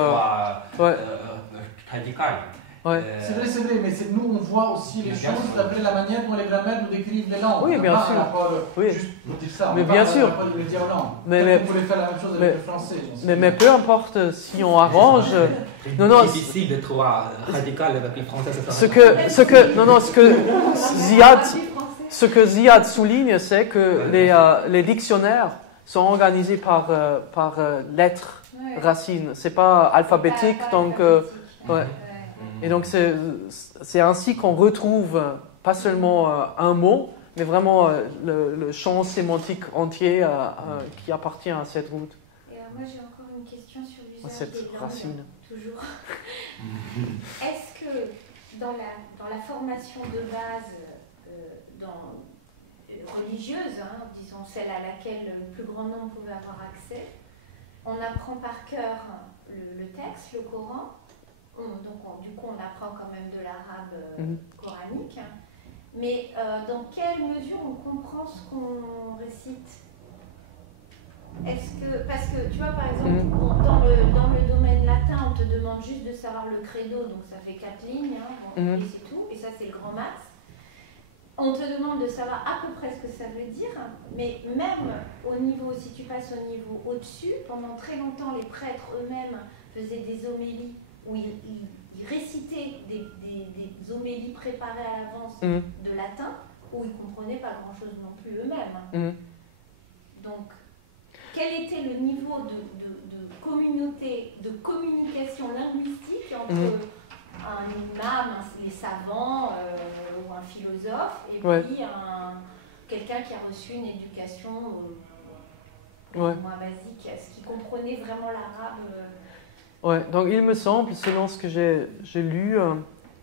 Radical. Ouais. C'est vrai, mais nous on voit aussi les choses d'après la manière dont les grammaires nous décrivent les langues. Oui, bien sûr. Oui. Juste pour dire ça. Mais bien sûr. On le dire langue. Mais on voulait faire la même chose avec le français. Mais peu importe si on arrange. C'est difficile de trouver radical avec le français. Ce que Ziad souligne, c'est que les dictionnaires sont organisés par lettres racines. C'est pas alphabétique, donc. Ouais. Et donc c'est ainsi qu'on retrouve pas seulement un mot, mais vraiment le champ sémantique entier qui appartient à cette route. Et alors moi j'ai encore une question sur l'usage cette des langues, racine. toujours. Est-ce que dans la formation de base religieuse, disons celle à laquelle le plus grand nombre pouvait avoir accès, on apprend par cœur le texte, le Coran? Du coup, on apprend quand même de l'arabe coranique. Mais dans quelle mesure on comprend ce qu'on récite? Parce que, tu vois, par exemple, dans le domaine latin, on te demande juste de savoir le credo, donc ça fait 4 lignes, et c'est tout, et ça c'est le grand max. On te demande de savoir à peu près ce que ça veut dire, mais même au niveau, si tu passes au niveau au-dessus, pendant très longtemps, les prêtres eux-mêmes faisaient des homélies où ils récitaient des homélies préparées à l'avance de latin, où ils ne comprenaient pas grand-chose non plus eux-mêmes. Donc, quel était le niveau de communauté, de communication linguistique entre un imam, les savants ou un philosophe, et puis quelqu'un qui a reçu une éducation moins basique? Est-ce qu'il comprenait vraiment l'arabe? Ouais, donc il me semble, selon ce que j'ai lu,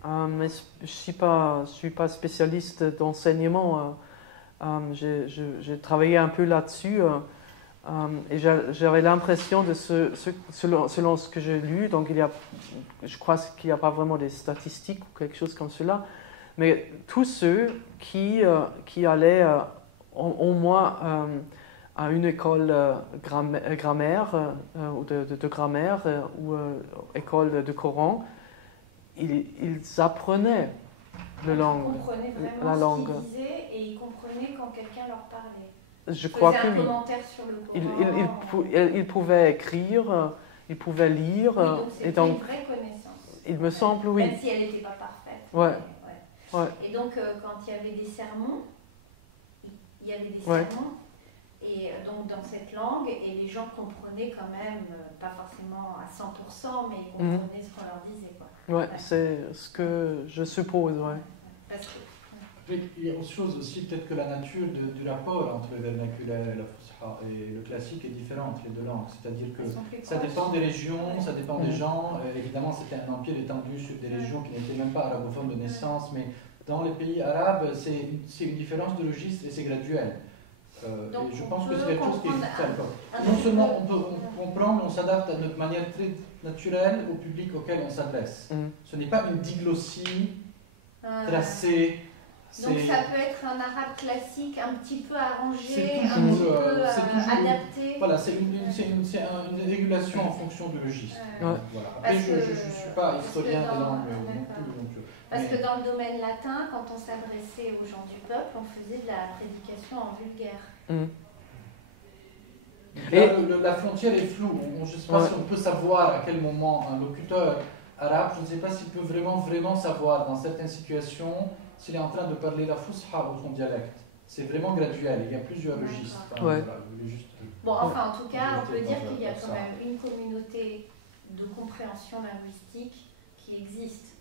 mais je suis pas spécialiste d'enseignement, j'ai travaillé un peu là-dessus, et j'avais l'impression selon ce que j'ai lu, donc je crois qu'il n'y a pas vraiment des statistiques ou quelque chose comme cela, Mais tous ceux qui allaient au moins à une école grammaire ou de grammaire ou école de Coran, ils apprenaient la langue. Ils comprenaient la vraiment langue. ce qu'ils disaient et ils comprenaient quand quelqu'un leur parlait. Je crois que un oui. commentaire sur le Coran. Ils pouvaient écrire, ils pouvaient lire. Oui, donc et c'était donc, une vraie connaissance. il me semble, oui. Même si elle n'était pas parfaite. Ouais. Mais, Ouais. Et donc, quand il y avait des sermons, il y avait des Ouais. sermons, et donc dans cette langue, et les gens comprenaient quand même, pas forcément à 100%, mais ils comprenaient ce qu'on leur disait. Quoi. Ouais, c'est ce que je suppose, ouais. Parce que, Après, il y a autre chose aussi, peut-être que la nature du rapport entre le vernaculaire et la fusha et le classique est différente, les deux langues. C'est-à-dire que elles sont plus ça proches. dépend des régions, ça dépend des gens. Évidemment, c'était un empire étendu sur des régions qui n'étaient même pas arabophones de naissance, mais dans les pays arabes, c'est une différence de registre et c'est graduel. Donc, et je on pense que peut c'est quelque chose qui est comprendre très important. Non seulement on comprend, mais on s'adapte à notre manière très naturelle au public auquel on s'adresse. Ce n'est pas une diglossie tracée. Donc ça peut être un arabe classique un petit peu arrangé, C'est un toujours, petit peu adapté. Voilà, c'est une régulation en fonction du registre. Ouais. Voilà. Après, je ne suis pas historien des langues non d'accord. plus. Donc, Parce que dans le domaine latin, quand on s'adressait aux gens du peuple, on faisait de la prédication en vulgaire. Là, la frontière est floue. Je ne sais pas si on peut savoir à quel moment un locuteur arabe, je ne sais pas s'il peut vraiment savoir dans certaines situations s'il est en train de parler la fusha ou son dialecte. C'est vraiment graduel, il y a plusieurs registres. Enfin, Ouais. voilà, je voulais juste... Bon, enfin, en tout cas, on peut dire qu'il y a pour quand ça. même une communauté de compréhension linguistique qui existe.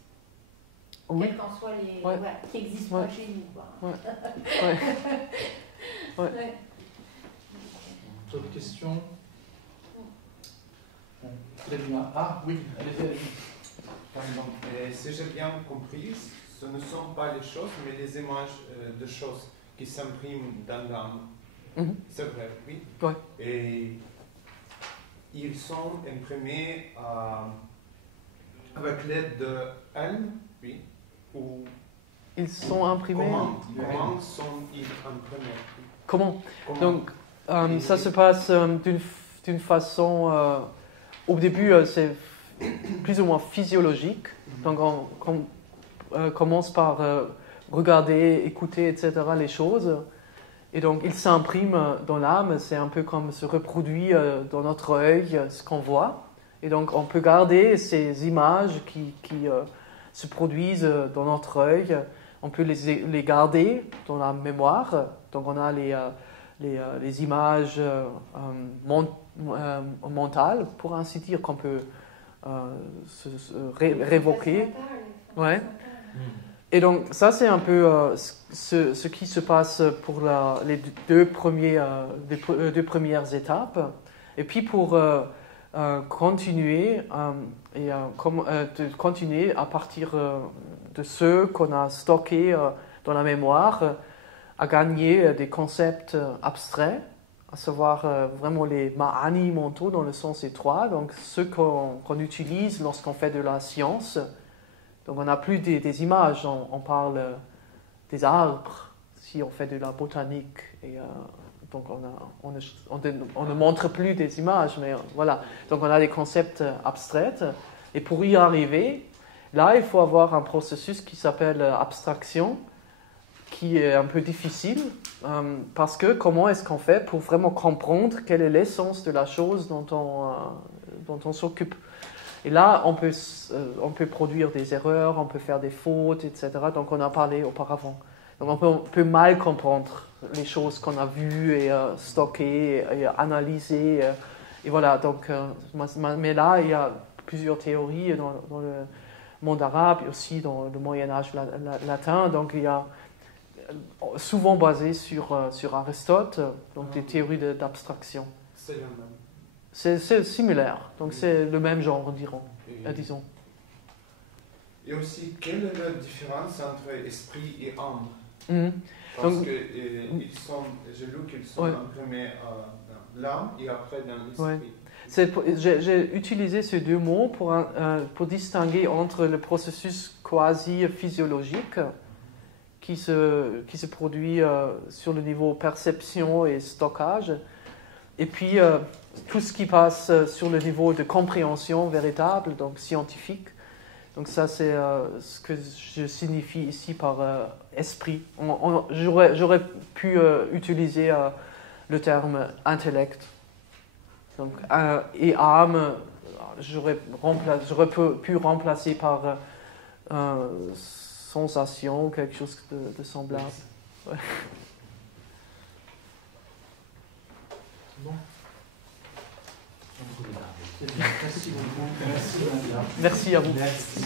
Oui. Quels qu'en soient les... Ouais. Voilà, qui existe Ouais. pas chez nous. Quoi. Ouais. Ouais. Ouais. D'autres questions? Très bien. Ah oui, allez-y. Pardon. Si j'ai bien compris, ce ne sont pas les choses, mais les images de choses qui s'impriment dans l'âme. C'est vrai, oui. Ouais. Et ils sont imprimés avec l'aide de L, oui. Ou Ils sont imprimés. comment sont-ils imprimés? Comment? Donc, ça se passe d'une façon. Au début, c'est plus ou moins physiologique. Donc, on commence par regarder, écouter, etc., les choses. Et donc, il s'imprime dans l'âme. C'est un peu comme se reproduit dans notre œil ce qu'on voit. Et donc, on peut garder ces images qui se produisent dans notre œil. On peut les garder dans la mémoire. Donc, on a les images mentales, pour ainsi dire, qu'on peut révoquer. Ouais. Et donc, ça, c'est un peu ce qui se passe pour les deux premières étapes. Et puis, pour continuer, continuer à partir de ce qu'on a stocké dans la mémoire, à gagner des concepts abstraits, à savoir vraiment les ma'ani mentaux dans le sens étroit, donc ceux qu'on utilise lorsqu'on fait de la science. Donc on n'a plus des images, on parle des arbres si on fait de la botanique. Et, donc on ne montre plus des images, mais voilà. Donc on a des concepts abstraits. Et pour y arriver, là il faut avoir un processus qui s'appelle abstraction, qui est un peu difficile, parce que comment est-ce qu'on fait pour vraiment comprendre quelle est l'essence de la chose dont on s'occupe. Et là, on peut produire des erreurs, on peut faire des fautes, etc. Donc on a parlé auparavant. Donc on peut mal comprendre les choses qu'on a vues et stockées et analysées. Et voilà, donc, mais là, il y a plusieurs théories dans le monde arabe et aussi dans le Moyen-Âge latin. Donc il y a souvent basé sur Aristote, donc des théories d'abstraction. C'est le même. C'est similaire, donc c'est le même genre, disons. Et aussi, quelle est la différence entre esprit et âme? Parce Donc, que j'ai lu qu'ils sont imprimés dans l'âme et après dans l'esprit. J'ai utilisé ces deux mots pour distinguer entre le processus quasi-physiologique qui se produit sur le niveau perception et stockage. Et puis, tout ce qui passe sur le niveau de compréhension véritable, donc scientifique. Donc ça, c'est ce que je signifie ici par esprit. J'aurais pu utiliser le terme intellect. Donc, et âme, j'aurais pu remplacer par sensation, quelque chose de semblable. Ouais. Bon. Merci beaucoup. Merci, Nadia. Merci à vous. Merci.